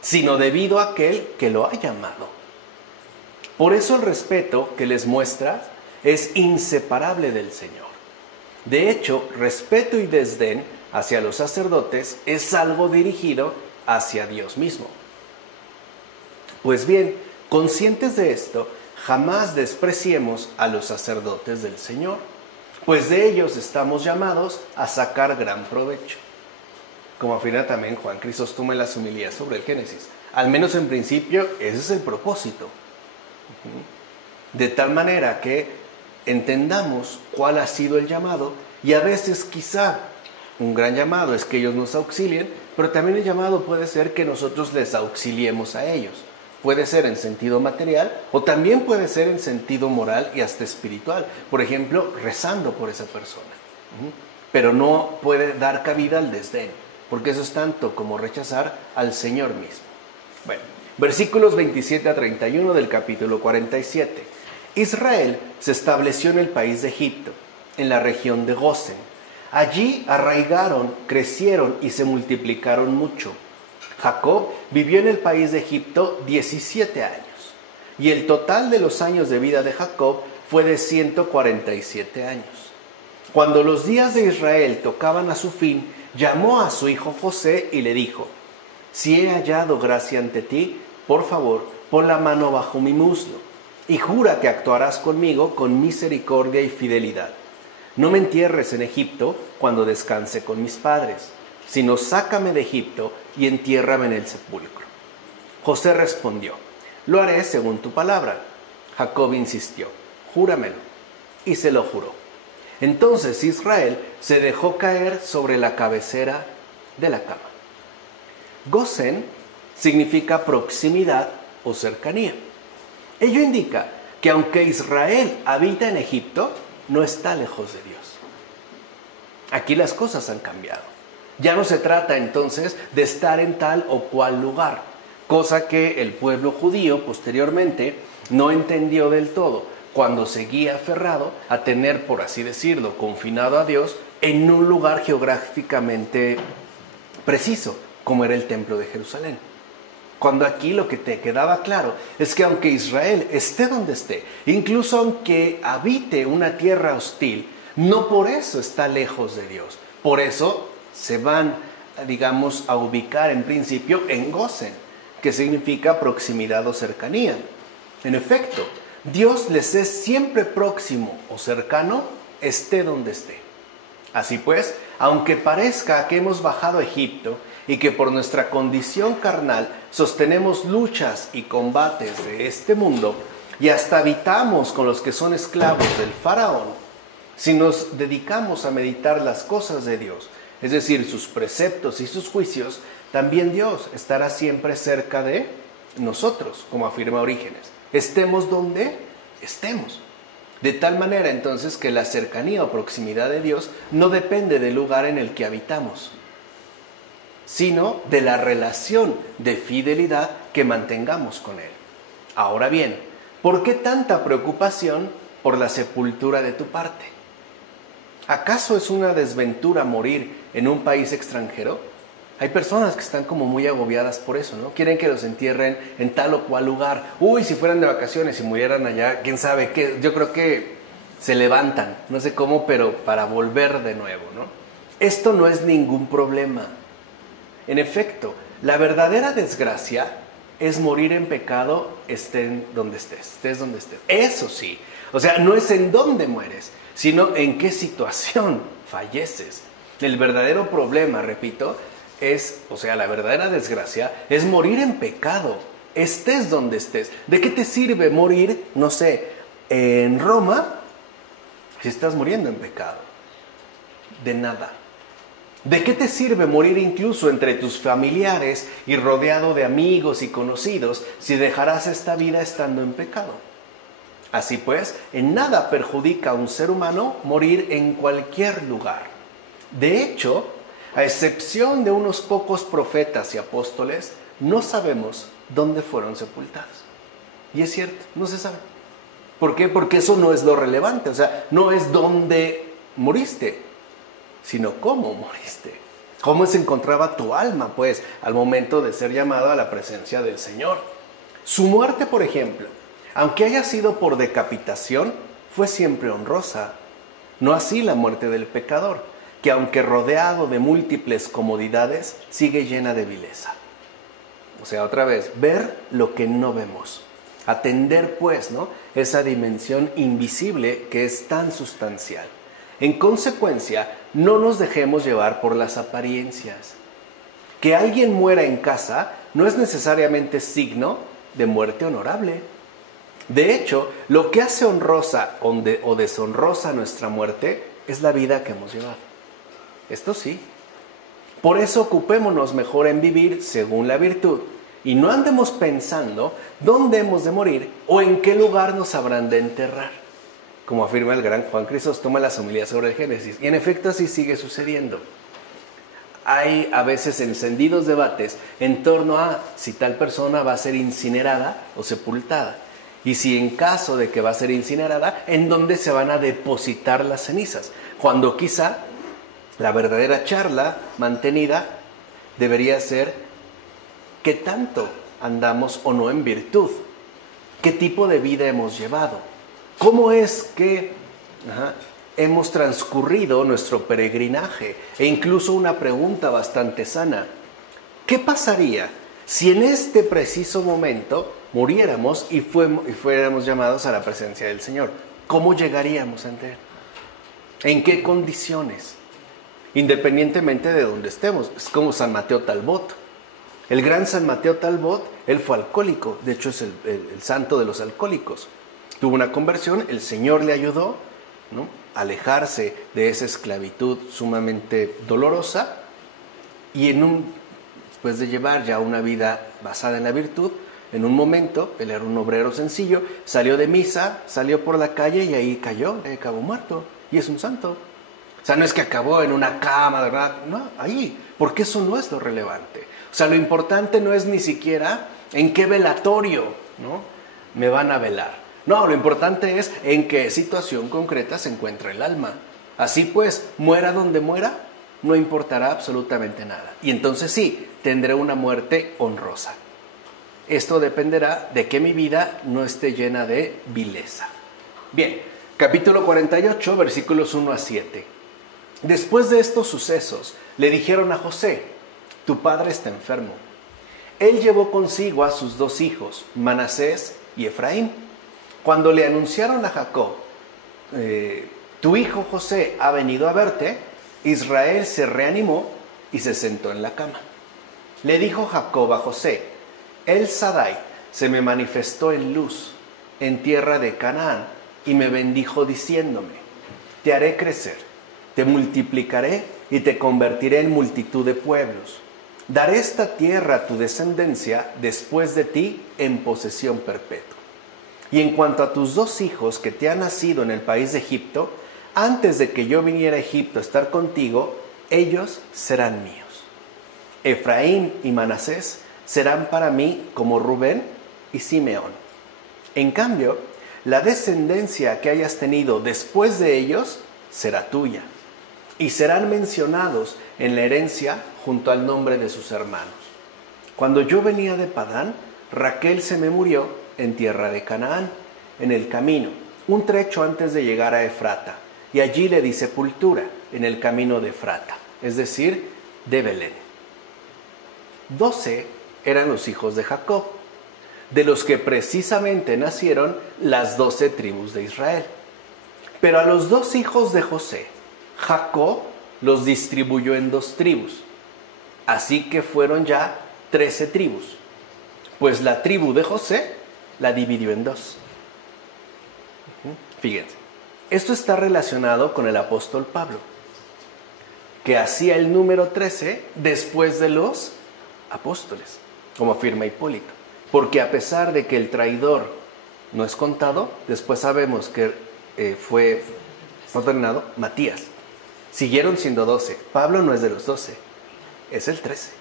sino debido a aquel que lo ha llamado. Por eso el respeto que les muestras es inseparable del Señor. De hecho, respeto y desdén hacia los sacerdotes es algo dirigido hacia Dios mismo. Pues bien, conscientes de esto, jamás despreciemos a los sacerdotes del Señor, pues de ellos estamos llamados a sacar gran provecho. Como afirma también Juan Crisóstomo en las homilías sobre el Génesis. Al menos en principio, ese es el propósito. De tal manera que entendamos cuál ha sido el llamado, y a veces quizá un gran llamado es que ellos nos auxilien, pero también el llamado puede ser que nosotros les auxiliemos a ellos. Puede ser en sentido material o también puede ser en sentido moral y hasta espiritual. Por ejemplo, rezando por esa persona. Pero no puede dar cabida al desdén, porque eso es tanto como rechazar al Señor mismo. Bueno, versículos 27 a 31 del capítulo 47. Israel se estableció en el país de Egipto, en la región de Gosén. Allí arraigaron, crecieron y se multiplicaron mucho. Jacob vivió en el país de Egipto 17 años, y el total de los años de vida de Jacob fue de 147 años. Cuando los días de Israel tocaban a su fin, llamó a su hijo José y le dijo: si he hallado gracia ante ti, por favor, pon la mano bajo mi muslo, y jura que actuarás conmigo con misericordia y fidelidad. No me entierres en Egipto cuando descanse con mis padres. sino sácame de Egipto y entiérrame en el sepulcro. José respondió, lo haré según tu palabra. Jacob insistió, júramelo. Y se lo juró. Entonces Israel se dejó caer sobre la cabecera de la cama. Gosén significa proximidad o cercanía. Ello indica que aunque Israel habita en Egipto, no está lejos de Dios. Aquí las cosas han cambiado. Ya no se trata entonces de estar en tal o cual lugar, cosa que el pueblo judío posteriormente no entendió del todo, cuando seguía aferrado a tener, por así decirlo, confinado a Dios en un lugar geográficamente preciso, como era el templo de Jerusalén. Cuando aquí lo que te quedaba claro es que aunque Israel esté donde esté, incluso aunque habite una tierra hostil, no por eso está lejos de Dios. Por eso se van, digamos, a ubicar en principio en Gosén, que significa proximidad o cercanía. En efecto, Dios les es siempre próximo o cercano, esté donde esté. Así pues, aunque parezca que hemos bajado a Egipto y que por nuestra condición carnal sostenemos luchas y combates de este mundo y hasta habitamos con los que son esclavos del faraón, si nos dedicamos a meditar las cosas de Dios, es decir, sus preceptos y sus juicios, también Dios estará siempre cerca de nosotros, como afirma Orígenes. Estemos donde estemos. De tal manera entonces que la cercanía o proximidad de Dios no depende del lugar en el que habitamos, sino de la relación de fidelidad que mantengamos con Él. Ahora bien, ¿por qué tanta preocupación por la sepultura de tu parte? ¿Acaso es una desventura morir en un país extranjero? Hay personas que están como muy agobiadas por eso, ¿no? Quieren que los entierren en tal o cual lugar. Uy, si fueran de vacaciones y murieran allá, quién sabe qué. Yo creo que se levantan, no sé cómo, pero para volver de nuevo, ¿no? Esto no es ningún problema. En efecto, la verdadera desgracia es morir en pecado, estés donde estés donde estés. Eso sí, o sea, no es en dónde mueres, sino en qué situación falleces. El verdadero problema, repito, es, o sea, la verdadera desgracia es morir en pecado, estés donde estés. ¿De qué te sirve morir, no sé, en Roma si estás muriendo en pecado? De nada. ¿De qué te sirve morir incluso entre tus familiares y rodeado de amigos y conocidos si dejarás esta vida estando en pecado? Así pues, en nada perjudica a un ser humano morir en cualquier lugar. De hecho, a excepción de unos pocos profetas y apóstoles, no sabemos dónde fueron sepultados. Y es cierto, no se sabe. ¿Por qué? Porque eso no es lo relevante, o sea, no es dónde moriste, sino cómo moriste. Cómo se encontraba tu alma, pues, al momento de ser llamado a la presencia del Señor. Su muerte, por ejemplo, aunque haya sido por decapitación, fue siempre honrosa. No así la muerte del pecador, que aunque rodeado de múltiples comodidades, sigue llena de vileza. O sea, otra vez, ver lo que no vemos. Atender, pues, ¿no?, esa dimensión invisible que es tan sustancial. En consecuencia, no nos dejemos llevar por las apariencias. Que alguien muera en casa no es necesariamente signo de muerte honorable. De hecho, lo que hace honrosa o deshonrosa nuestra muerte es la vida que hemos llevado. Esto sí. Por eso ocupémonos mejor en vivir según la virtud y no andemos pensando dónde hemos de morir o en qué lugar nos habrán de enterrar, como afirma el gran Juan Crisóstomo en las homilías sobre el Génesis. Y en efecto así sigue sucediendo. Hay a veces encendidos debates en torno a si tal persona va a ser incinerada o sepultada. Y si en caso de que va a ser incinerada, ¿en dónde se van a depositar las cenizas? Cuando quizá la verdadera charla mantenida debería ser ¿qué tanto andamos o no en virtud? ¿Qué tipo de vida hemos llevado? ¿Cómo es que hemos transcurrido nuestro peregrinaje? E incluso una pregunta bastante sana. ¿Qué pasaría si en este preciso momento muriéramos y fuéramos llamados a la presencia del Señor? ¿Cómo llegaríamos ante Él? ¿En qué condiciones? independientemente de donde estemos. Es como San Mateo Talbot. El gran San Mateo Talbot, él fue alcohólico, de hecho es el santo de los alcohólicos. Tuvo una conversión, el Señor le ayudó, ¿no?, a alejarse de esa esclavitud sumamente dolorosa, y después de llevar ya una vida basada en la virtud, en un momento, él era un obrero sencillo, salió de misa, salió por la calle y ahí cayó, acabó muerto, y es un santo. O sea, no es que acabó en una cama, ¿verdad? No, ahí, porque eso no es lo relevante. O sea, lo importante no es ni siquiera en qué velatorio, ¿no?, me van a velar. No, lo importante es en qué situación concreta se encuentra el alma. Así pues, muera donde muera, no importará absolutamente nada. Y entonces sí, tendré una muerte honrosa. Esto dependerá de que mi vida no esté llena de vileza. Bien, capítulo 48, versículos 1 a 7. Después de estos sucesos, le dijeron a José: tu padre está enfermo. Él llevó consigo a sus 2 hijos, Manasés y Efraín. Cuando le anunciaron a Jacob: tu hijo José ha venido a verte, Israel se reanimó y se sentó en la cama. Le dijo Jacob a José: El Shaddai se me manifestó en luz en tierra de Canaán y me bendijo diciéndome: te haré crecer, te multiplicaré y te convertiré en multitud de pueblos. Daré esta tierra a tu descendencia después de ti en posesión perpetua. Y en cuanto a tus 2 hijos que te han nacido en el país de Egipto, antes de que yo viniera a Egipto a estar contigo, ellos serán míos. Efraín y Manasés serán para mí como Rubén y Simeón. En cambio, la descendencia que hayas tenido después de ellos será tuya, y serán mencionados en la herencia junto al nombre de sus hermanos. Cuando yo venía de Padán, Raquel se me murió en tierra de Canaán, en el camino, un trecho antes de llegar a Efrata, y allí le di sepultura en el camino de Efrata, es decir, de Belén. 12 eran los hijos de Jacob, de los que precisamente nacieron las 12 tribus de Israel. Pero a los 2 hijos de José, Jacob los distribuyó en 2 tribus, así que fueron ya 13 tribus, pues la tribu de José la dividió en 2. Fíjense, esto está relacionado con el apóstol Pablo, que hacía el número 13 después de los apóstoles, como afirma Hipólito, porque a pesar de que el traidor no es contado, después sabemos que fue ordenado Matías. Siguieron siendo 12. Pablo no es de los 12, es el 13.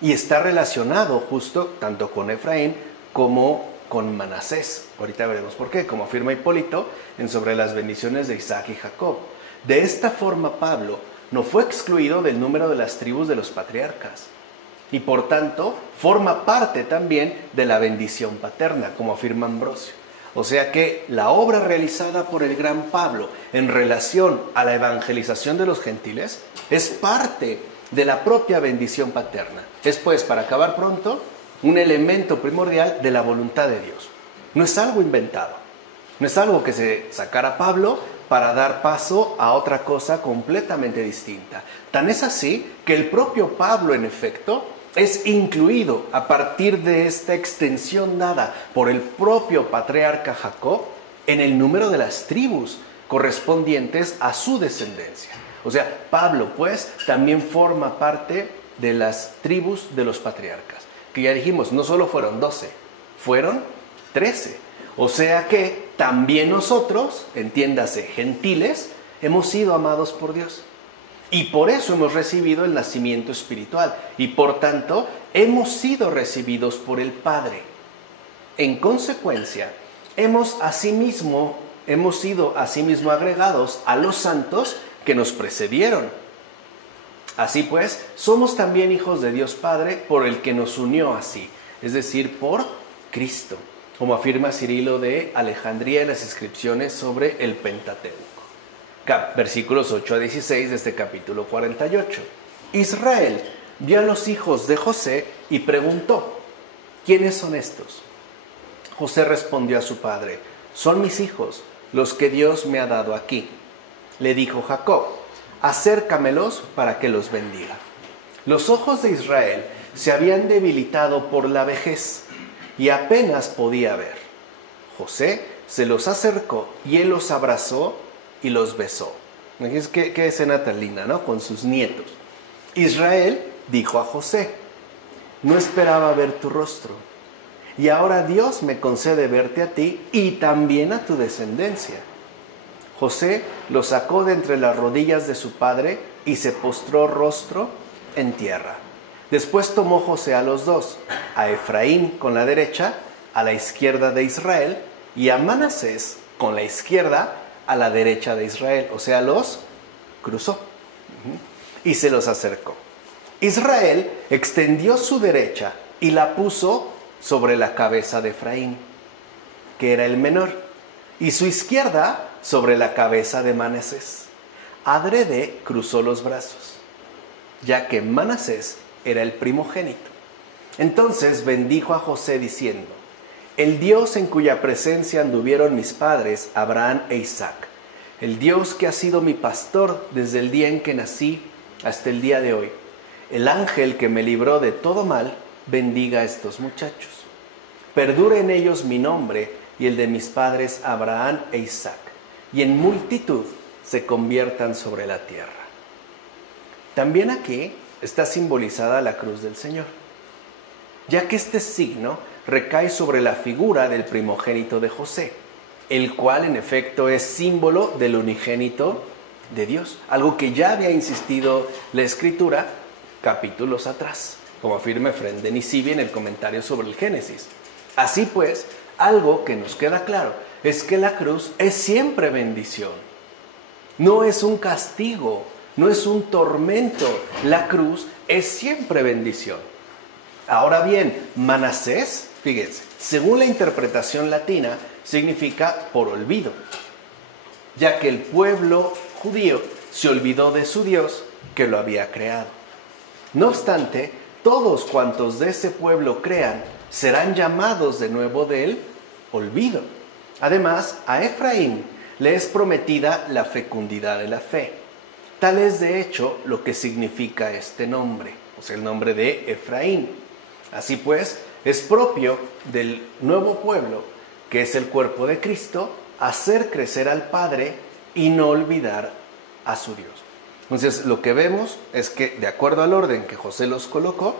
Y está relacionado justo tanto con Efraín como con Manasés. Ahorita veremos por qué, como afirma Hipólito en Sobre las bendiciones de Isaac y Jacob. De esta forma, Pablo no fue excluido del número de las tribus de los patriarcas y por tanto forma parte también de la bendición paterna, como afirma Ambrosio. O sea que la obra realizada por el gran Pablo en relación a la evangelización de los gentiles es parte de la propia bendición paterna. Es pues, para acabar pronto, un elemento primordial de la voluntad de Dios. No es algo inventado, no es algo que se sacara Pablo para dar paso a otra cosa completamente distinta. Tan es así que el propio Pablo, en efecto, es incluido a partir de esta extensión dada por el propio patriarca Jacob en el número de las tribus correspondientes a su descendencia. O sea, Pablo, pues, también forma parte de las tribus de los patriarcas, que ya dijimos, no solo fueron 12, fueron 13. O sea que también nosotros, entiéndase, gentiles, hemos sido amados por Dios. Y por eso hemos recibido el nacimiento espiritual. Y por tanto, hemos sido recibidos por el Padre. En consecuencia, hemos sido asimismo agregados a los santos que nos precedieron. Así pues, somos también hijos de Dios Padre por el que nos unió así, es decir, por Cristo, como afirma Cirilo de Alejandría en las inscripciones sobre el Pentateuco. Versículos 8 a 16 de este capítulo 48. Israel vio a los hijos de José y preguntó: ¿quiénes son estos? José respondió a su padre: son mis hijos, los que Dios me ha dado aquí. Le dijo Jacob: acércamelos para que los bendiga. Los ojos de Israel se habían debilitado por la vejez y apenas podía ver. José se los acercó y él los abrazó y los besó. Qué escena tan linda, ¿no? Con sus nietos. Israel dijo a José: no esperaba ver tu rostro, y ahora Dios me concede verte a ti y también a tu descendencia. José lo sacó de entre las rodillas de su padre y se postró rostro en tierra. Después tomó José a los dos, a Efraín con la derecha, a la izquierda de Israel, y a Manasés con la izquierda, a la derecha de Israel. O sea, los cruzó y se los acercó. Israel extendió su derecha y la puso sobre la cabeza de Efraín, que era el menor, y su izquierda sobre la cabeza de Manasés. Adrede cruzó los brazos, ya que Manasés era el primogénito. Entonces bendijo a José diciendo: el Dios en cuya presencia anduvieron mis padres, Abraham e Isaac, el Dios que ha sido mi pastor desde el día en que nací hasta el día de hoy, el ángel que me libró de todo mal, bendiga a estos muchachos. Perdure en ellos mi nombre y el de mis padres Abraham e Isaac, y en multitud se conviertan sobre la tierra. También aquí está simbolizada la cruz del Señor, ya que este signo recae sobre la figura del primogénito de José, el cual en efecto es símbolo del unigénito de Dios, algo que ya había insistido la Escritura capítulos atrás, como afirma Efrén de Nisibi en el comentario sobre el Génesis. Así pues, algo que nos queda claro es que la cruz es siempre bendición. No es un castigo, no es un tormento. La cruz es siempre bendición. Ahora bien, Manasés, fíjense, según la interpretación latina, significa por olvido, ya que el pueblo judío se olvidó de su Dios que lo había creado. No obstante, todos cuantos de ese pueblo crean serán llamados de nuevo del olvido. Además, a Efraín le es prometida la fecundidad de la fe. Tal es de hecho lo que significa este nombre, o sea, el nombre de Efraín. Así pues, es propio del nuevo pueblo, que es el cuerpo de Cristo, hacer crecer al Padre y no olvidar a su Dios. Entonces, lo que vemos es que, de acuerdo al orden que José los colocó,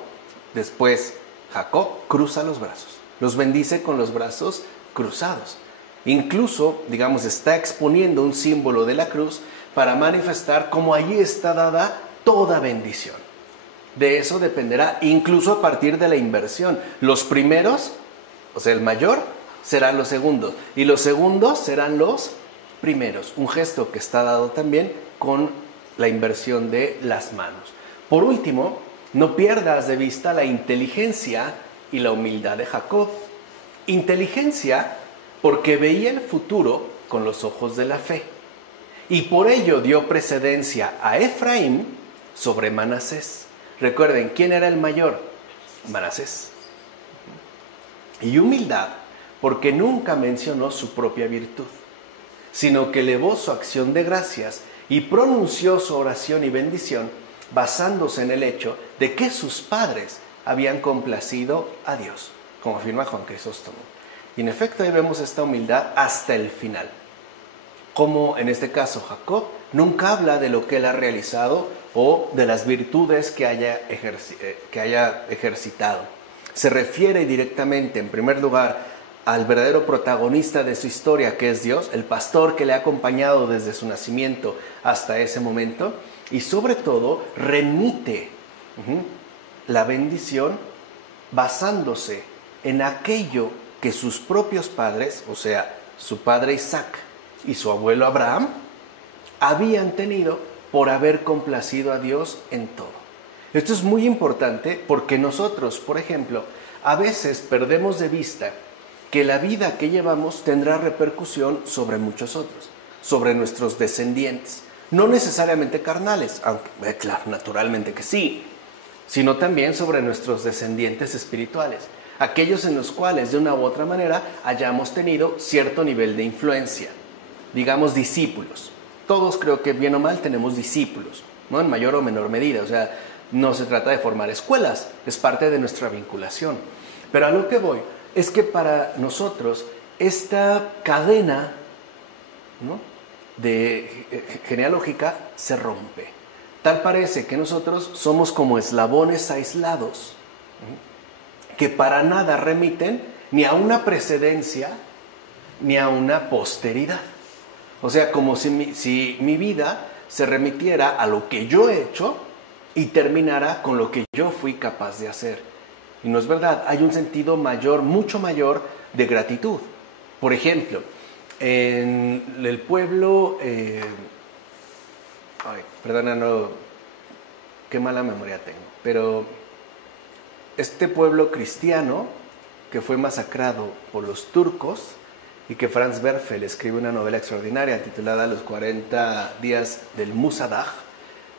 después Jacob cruza los brazos, los bendice con los brazos cruzados. Incluso, digamos, está exponiendo un símbolo de la cruz para manifestar cómo allí está dada toda bendición. De eso dependerá, incluso a partir de la inversión. Los primeros, o sea, el mayor, serán los segundos, y los segundos serán los primeros. Un gesto que está dado también con la inversión de las manos. Por último, no pierdas de vista la inteligencia y la humildad de Jacob. Inteligencia porque veía el futuro con los ojos de la fe, y por ello dio precedencia a Efraín sobre Manasés. Recuerden, ¿quién era el mayor? Manasés. Y humildad porque nunca mencionó su propia virtud, sino que elevó su acción de gracias y pronunció su oración y bendición basándose en el hecho de que sus padres habían complacido a Dios, como afirma Juan Crisóstomo. Y en efecto ahí vemos esta humildad hasta el final. Como en este caso Jacob nunca habla de lo que él ha realizado o de las virtudes que haya ejercitado. Se refiere directamente, en primer lugar, al verdadero protagonista de su historia, que es Dios, el pastor que le ha acompañado desde su nacimiento hasta ese momento, y sobre todo remite la bendición basándose en aquello que sus propios padres, o sea, su padre Isaac y su abuelo Abraham, habían tenido por haber complacido a Dios en todo. Esto es muy importante porque nosotros, por ejemplo, a veces perdemos de vista que la vida que llevamos tendrá repercusión sobre muchos otros, sobre nuestros descendientes. No necesariamente carnales, aunque claro, naturalmente que sí, sino también sobre nuestros descendientes espirituales, aquellos en los cuales de una u otra manera hayamos tenido cierto nivel de influencia, digamos discípulos. todos creo que bien o mal tenemos discípulos, ¿no? En mayor o menor medida, o sea, no se trata de formar escuelas, es parte de nuestra vinculación. Pero a lo que voy es que para nosotros esta cadena, ¿no?, genealógica se rompe. Tal parece que nosotros somos como eslabones aislados, ¿no?, que para nada remiten ni a una precedencia ni a una posteridad. O sea, como si mi vida se remitiera a lo que yo he hecho y terminara con lo que yo fui capaz de hacer. Y no es verdad, hay un sentido mayor, mucho mayor de gratitud. Por ejemplo, en el pueblo, perdona, no, qué mala memoria tengo, pero este pueblo cristiano que fue masacrado por los turcos y que Franz Werfel escribe una novela extraordinaria titulada Los 40 días del Musadag,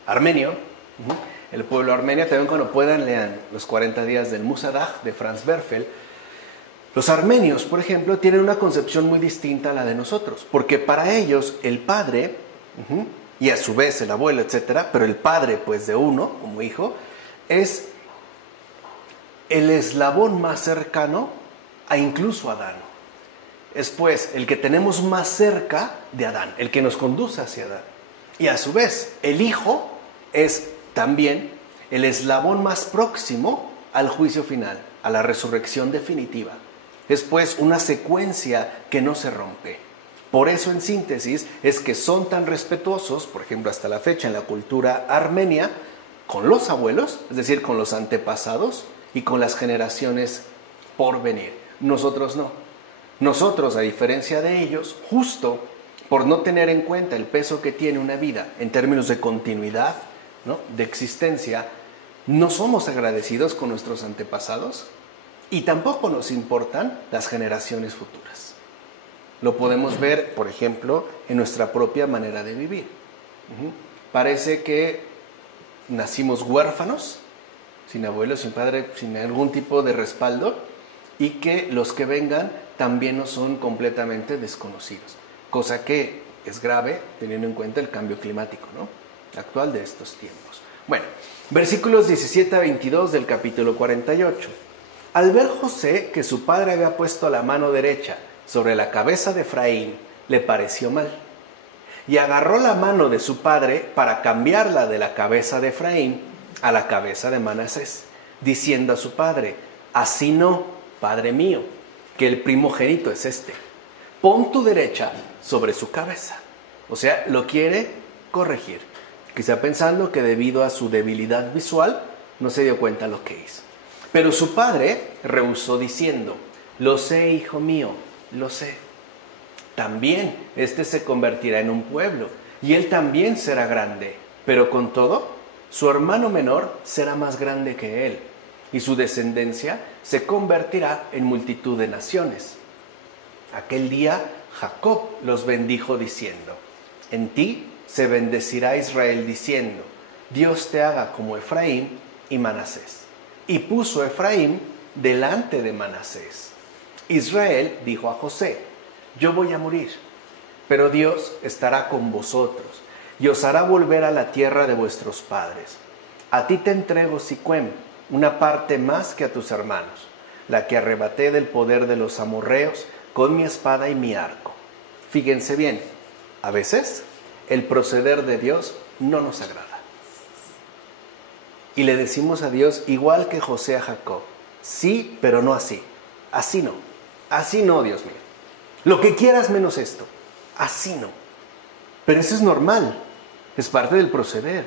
armenio, el pueblo armenio, también cuando puedan lean Los 40 días del Musadag de Franz Werfel. Los armenios, por ejemplo, tienen una concepción muy distinta a la de nosotros, porque para ellos el padre, y a su vez el abuelo, etcétera, pero el padre, pues, de uno, como hijo, es el eslabón más cercano a incluso Adán. Es, pues, el que tenemos más cerca de Adán, el que nos conduce hacia Adán. Y a su vez, el hijo es también el eslabón más próximo al juicio final, a la resurrección definitiva. Es, pues, una secuencia que no se rompe. Por eso, en síntesis, es que son tan respetuosos, por ejemplo, hasta la fecha en la cultura armenia, con los abuelos, es decir, con los antepasados y con las generaciones por venir. Nosotros no. Nosotros, a diferencia de ellos, justo por no tener en cuenta el peso que tiene una vida en términos de continuidad, ¿no?, de existencia, no somos agradecidos con nuestros antepasados y tampoco nos importan las generaciones futuras. Lo podemos ver, por ejemplo, en nuestra propia manera de vivir. Parece que nacimos huérfanos, sin abuelo, sin padre, sin algún tipo de respaldo, y que los que vengan también nos son completamente desconocidos. Cosa que es grave teniendo en cuenta el cambio climático, ¿no?, actual de estos tiempos. Bueno, versículos 17 a 22 del capítulo 48. Al ver José que su padre había puesto la mano derecha sobre la cabeza de Efraín, le pareció mal. Y agarró la mano de su padre para cambiarla de la cabeza de Efraín a la cabeza de Manasés, diciendo a su padre: así no, padre mío, que el primogénito es este. Pon tu derecha sobre su cabeza. O sea, lo quiere corregir. Quizá pensando que debido a su debilidad visual no se dio cuenta lo que hizo. Pero su padre rehusó diciendo: lo sé, hijo mío, lo sé. También este se convertirá en un pueblo, y él también será grande. Pero con todo, su hermano menor será más grande que él, y su descendencia se convertirá en multitud de naciones. Aquel día Jacob los bendijo diciendo: en ti se bendecirá Israel diciendo: Dios te haga como Efraín y Manasés. Y puso Efraín delante de Manasés. Israel dijo a José: yo voy a morir, pero Dios estará con vosotros y os hará volver a la tierra de vuestros padres. A ti te entrego Siquem, una parte más que a tus hermanos, la que arrebaté del poder de los amorreos con mi espada y mi arco. Fíjense bien, a veces el proceder de Dios no nos agrada. Y le decimos a Dios, igual que José a Jacob: sí, pero no así. Así no, Dios mío. Lo que quieras menos esto. Así no. Pero eso es normal, es parte del proceder.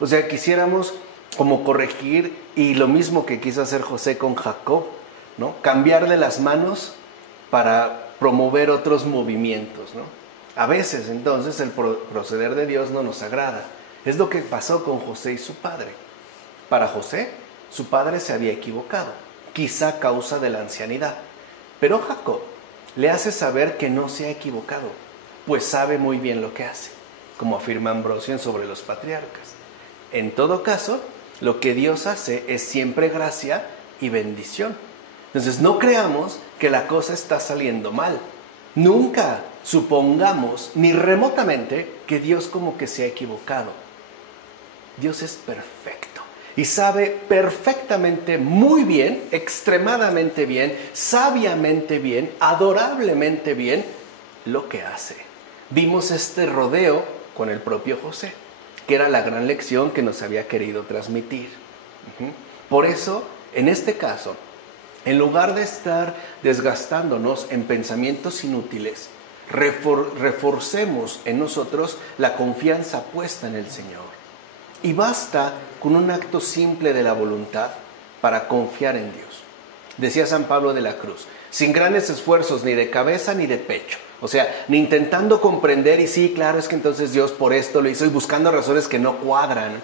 O sea, quisiéramos como corregir, y lo mismo que quiso hacer José con Jacob, ¿no?, cambiarle las manos para promover otros movimientos, ¿no? A veces, entonces, el proceder de Dios no nos agrada. Es lo que pasó con José y su padre. Para José, su padre se había equivocado, quizá a causa de la ancianidad. Pero Jacob le hace saber que no se ha equivocado, pues sabe muy bien lo que hace, como afirma Ambrosio en Sobre los Patriarcas. En todo caso, lo que Dios hace es siempre gracia y bendición. Entonces, no creamos que la cosa está saliendo mal. Nunca supongamos ni remotamente que Dios como que se ha equivocado. Dios es perfecto y sabe perfectamente, muy bien, extremadamente bien, sabiamente bien, adorablemente bien lo que hace. Vimos este rodeo con el propio José, que era la gran lección que nos había querido transmitir. Por eso, en este caso, en lugar de estar desgastándonos en pensamientos inútiles, reforcemos en nosotros la confianza puesta en el Señor. Y basta con un acto simple de la voluntad para confiar en Dios. Decía San Pablo de la Cruz, sin grandes esfuerzos ni de cabeza ni de pecho. O sea, ni intentando comprender y sí, claro, es que entonces Dios por esto lo hizo y buscando razones que no cuadran.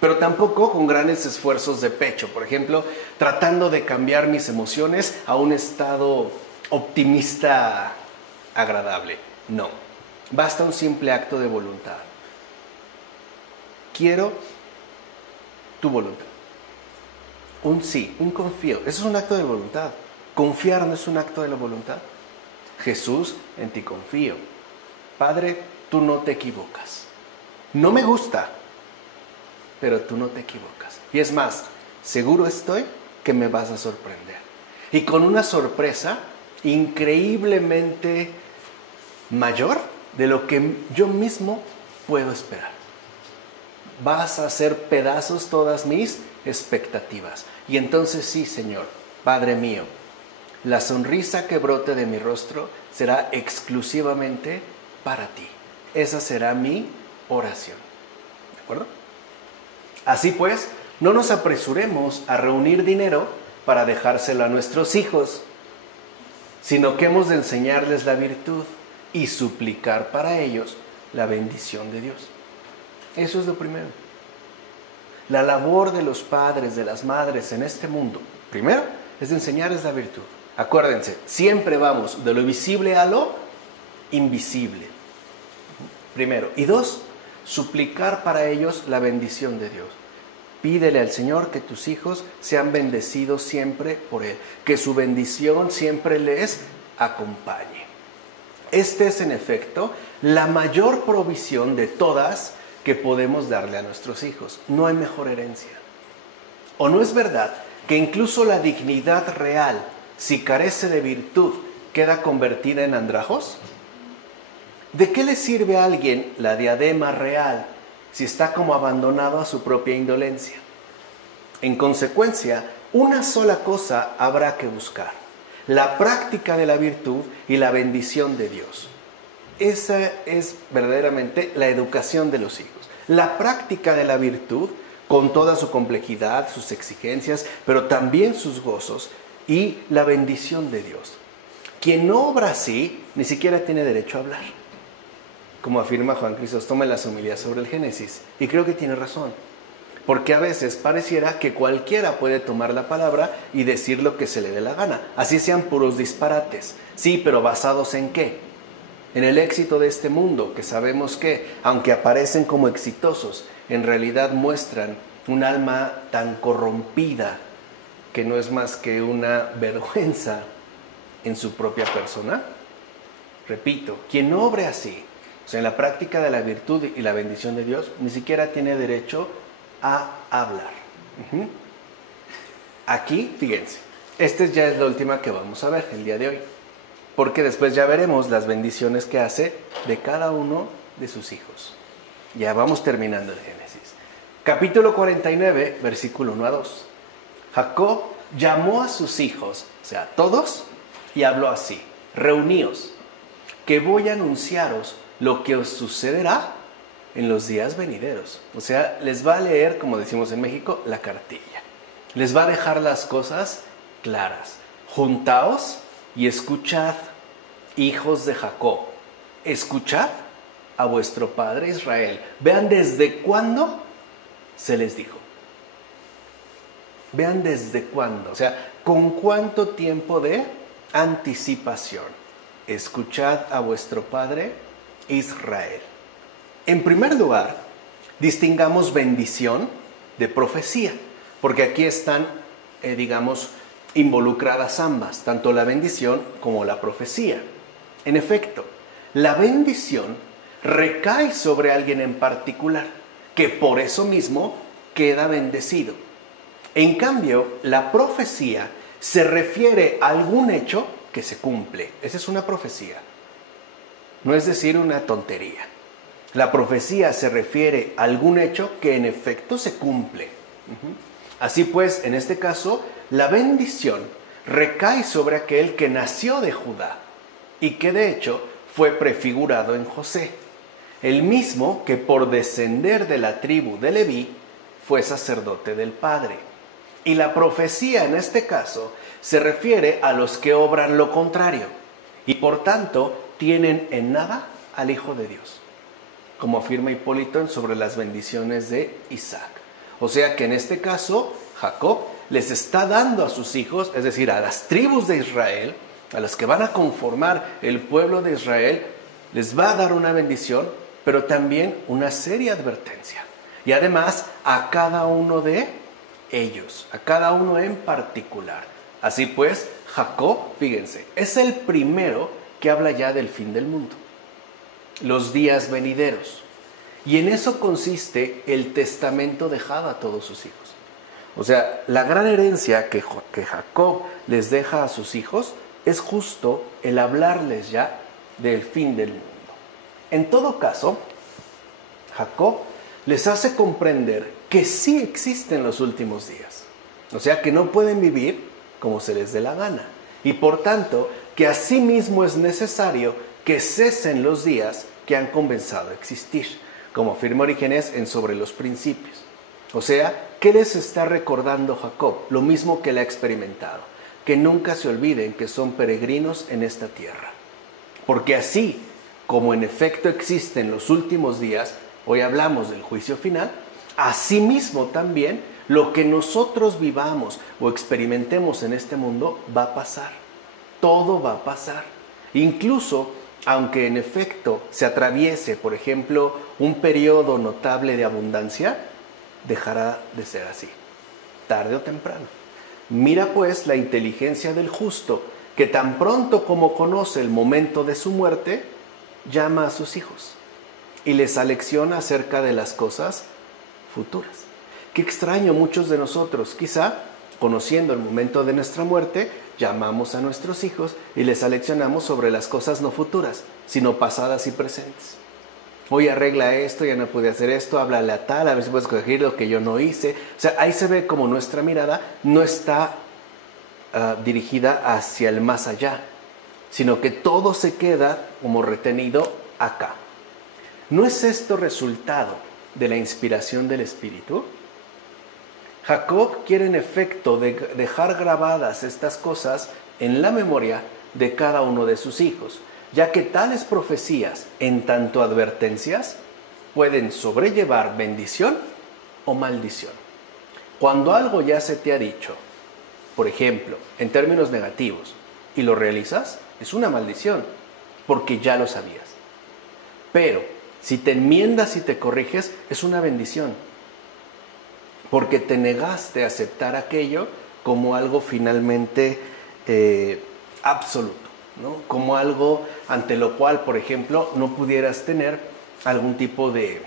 Pero tampoco con grandes esfuerzos de pecho. Por ejemplo, tratando de cambiar mis emociones a un estado optimista agradable. No, basta un simple acto de voluntad. Quiero tu voluntad. Un sí, un confío. Eso es un acto de voluntad. Confiar no es un acto de la voluntad. Jesús, en ti confío. Padre, tú no te equivocas. No me gusta, pero tú no te equivocas. Y es más, seguro estoy que me vas a sorprender. Y con una sorpresa increíblemente mayor de lo que yo mismo puedo esperar. Vas a hacer pedazos todas mis expectativas. Y entonces sí, Señor, Padre mío, la sonrisa que brote de mi rostro será exclusivamente para ti. Esa será mi oración. ¿De acuerdo? Así pues, no nos apresuremos a reunir dinero para dejárselo a nuestros hijos, sino que hemos de enseñarles la virtud y suplicar para ellos la bendición de Dios. Eso es lo primero. La labor de los padres, de las madres en este mundo, primero, es de enseñarles la virtud. Acuérdense, siempre vamos de lo visible a lo invisible. Primero. Y dos, suplicar para ellos la bendición de Dios. Pídele al Señor que tus hijos sean bendecidos siempre por Él, que su bendición siempre les acompañe. Esta es, en efecto, la mayor provisión de todas que podemos darle a nuestros hijos. No hay mejor herencia. ¿O no es verdad que incluso la dignidad real, si carece de virtud, queda convertida en andrajos? ¿De qué le sirve a alguien la diadema real si está como abandonado a su propia indolencia? En consecuencia, una sola cosa habrá que buscar: la práctica de la virtud y la bendición de Dios. Esa es verdaderamente la educación de los hijos. La práctica de la virtud, con toda su complejidad, sus exigencias, pero también sus gozos, y la bendición de Dios. Quien no obra así, ni siquiera tiene derecho a hablar. Como afirma Juan Crisóstomo en las homilías sobre el Génesis. Y creo que tiene razón. Porque a veces pareciera que cualquiera puede tomar la palabra y decir lo que se le dé la gana. Así sean puros disparates. Sí, pero ¿basados en qué? En el éxito de este mundo, que sabemos que, aunque aparecen como exitosos, en realidad muestran un alma tan corrompida que no es más que una vergüenza en su propia persona. Repito, quien no obre así, o sea, en la práctica de la virtud y la bendición de Dios, ni siquiera tiene derecho a hablar. Aquí, fíjense, esta ya es la última que vamos a ver el día de hoy, porque después ya veremos las bendiciones que hace de cada uno de sus hijos. Ya vamos terminando el Génesis. Capítulo 49, versículo 1 a 2. Jacob llamó a sus hijos, o sea, todos, y habló así: reuníos, que voy a anunciaros lo que os sucederá en los días venideros. O sea, les va a leer, como decimos en México, la cartilla. Les va a dejar las cosas claras. Juntaos y escuchad, hijos de Jacob. Escuchad a vuestro padre Israel. Vean desde cuándo se les dijo. Vean desde cuándo. O sea, con cuánto tiempo de anticipación. Escuchad a vuestro padre Israel. En primer lugar, distingamos bendición de profecía, porque aquí están, involucradas ambas, tanto la bendición como la profecía. En efecto, la bendición recae sobre alguien en particular, que por eso mismo queda bendecido. En cambio, la profecía se refiere a algún hecho que se cumple. Esa es una profecía. No es decir una tontería. La profecía se refiere a algún hecho que en efecto se cumple. Así pues, en este caso, la bendición recae sobre aquel que nació de Judá y que de hecho fue prefigurado en José, el mismo que por descender de la tribu de Leví fue sacerdote del Padre. Y la profecía en este caso se refiere a los que obran lo contrario y por tanto tienen en nada al Hijo de Dios, como afirma Hipólito sobre las bendiciones de Isaac. O sea que en este caso Jacob les está dando a sus hijos, es decir, a las tribus de Israel, a los que van a conformar el pueblo de Israel, les va a dar una bendición, pero también una seria advertencia. Y además a cada uno de ellos, a cada uno en particular. Así pues, Jacob, fíjense, es el primero que habla ya del fin del mundo, los días venideros. Y en eso consiste el testamento dejado a todos sus hijos. O sea, la gran herencia que Jacob les deja a sus hijos es justo el hablarles ya del fin del mundo. En todo caso, Jacob les hace comprender que sí existen los últimos días. O sea, que no pueden vivir como se les dé la gana. Y por tanto, que asimismo es necesario que cesen los días que han comenzado a existir, como afirma Orígenes en Sobre los Principios. O sea, ¿qué les está recordando Jacob? Lo mismo que le ha experimentado, que nunca se olviden que son peregrinos en esta tierra. Porque así como en efecto existen los últimos días, hoy hablamos del juicio final, asimismo también lo que nosotros vivamos o experimentemos en este mundo va a pasar. Todo va a pasar. Incluso, aunque en efecto se atraviese, por ejemplo, un periodo notable de abundancia, dejará de ser así, tarde o temprano. Mira pues la inteligencia del justo, que tan pronto como conoce el momento de su muerte, llama a sus hijos y les alecciona acerca de las cosas futuras. Qué extraño, muchos de nosotros, quizá, conociendo el momento de nuestra muerte, llamamos a nuestros hijos y les aleccionamos sobre las cosas no futuras, sino pasadas y presentes. Hoy arregla esto, ya no puede hacer esto, háblale a tal, a ver si puedes corregir lo que yo no hice. O sea, ahí se ve como nuestra mirada no está dirigida hacia el más allá, sino que todo se queda como retenido acá. ¿No es esto resultado de la inspiración del Espíritu? Jacob quiere en efecto dejar grabadas estas cosas en la memoria de cada uno de sus hijos, ya que tales profecías, en tanto advertencias, pueden sobrellevar bendición o maldición. Cuando algo ya se te ha dicho, por ejemplo, en términos negativos, y lo realizas, es una maldición, porque ya lo sabías. Pero si te enmiendas y te corriges, es una bendición, porque te negaste a aceptar aquello como algo finalmente absoluto, ¿no? Como algo ante lo cual, por ejemplo, no pudieras tener algún tipo de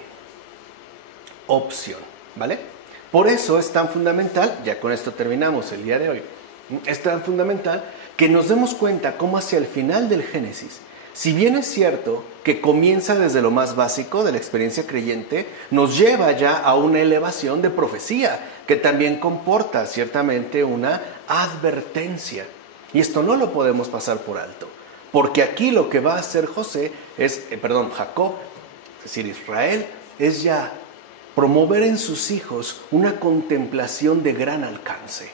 opción, ¿vale? Por eso es tan fundamental, ya con esto terminamos el día de hoy, es tan fundamental que nos demos cuenta cómo hacia el final del Génesis, si bien es cierto que comienza desde lo más básico de la experiencia creyente, nos lleva ya a una elevación de profecía que también comporta ciertamente una advertencia. Y esto no lo podemos pasar por alto, porque aquí lo que va a hacer Jacob, es decir, Israel, es ya promover en sus hijos una contemplación de gran alcance,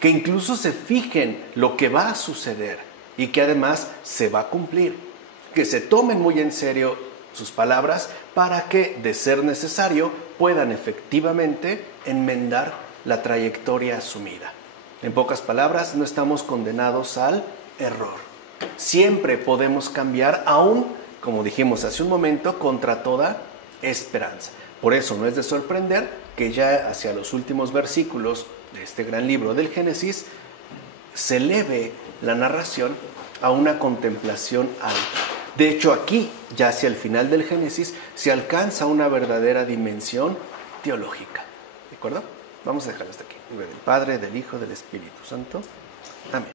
que incluso se fijen lo que va a suceder y que además se va a cumplir, que se tomen muy en serio sus palabras para que, de ser necesario, puedan efectivamente enmendar la trayectoria asumida. En pocas palabras, no estamos condenados al error. Siempre podemos cambiar, aún, como dijimos hace un momento, contra toda esperanza. Por eso no es de sorprender que ya hacia los últimos versículos de este gran libro del Génesis se eleve la narración a una contemplación alta. De hecho, aquí, ya hacia el final del Génesis, se alcanza una verdadera dimensión teológica. ¿De acuerdo? Vamos a dejarlo hasta aquí. En nombre del Padre, del Hijo, del Espíritu Santo. Amén.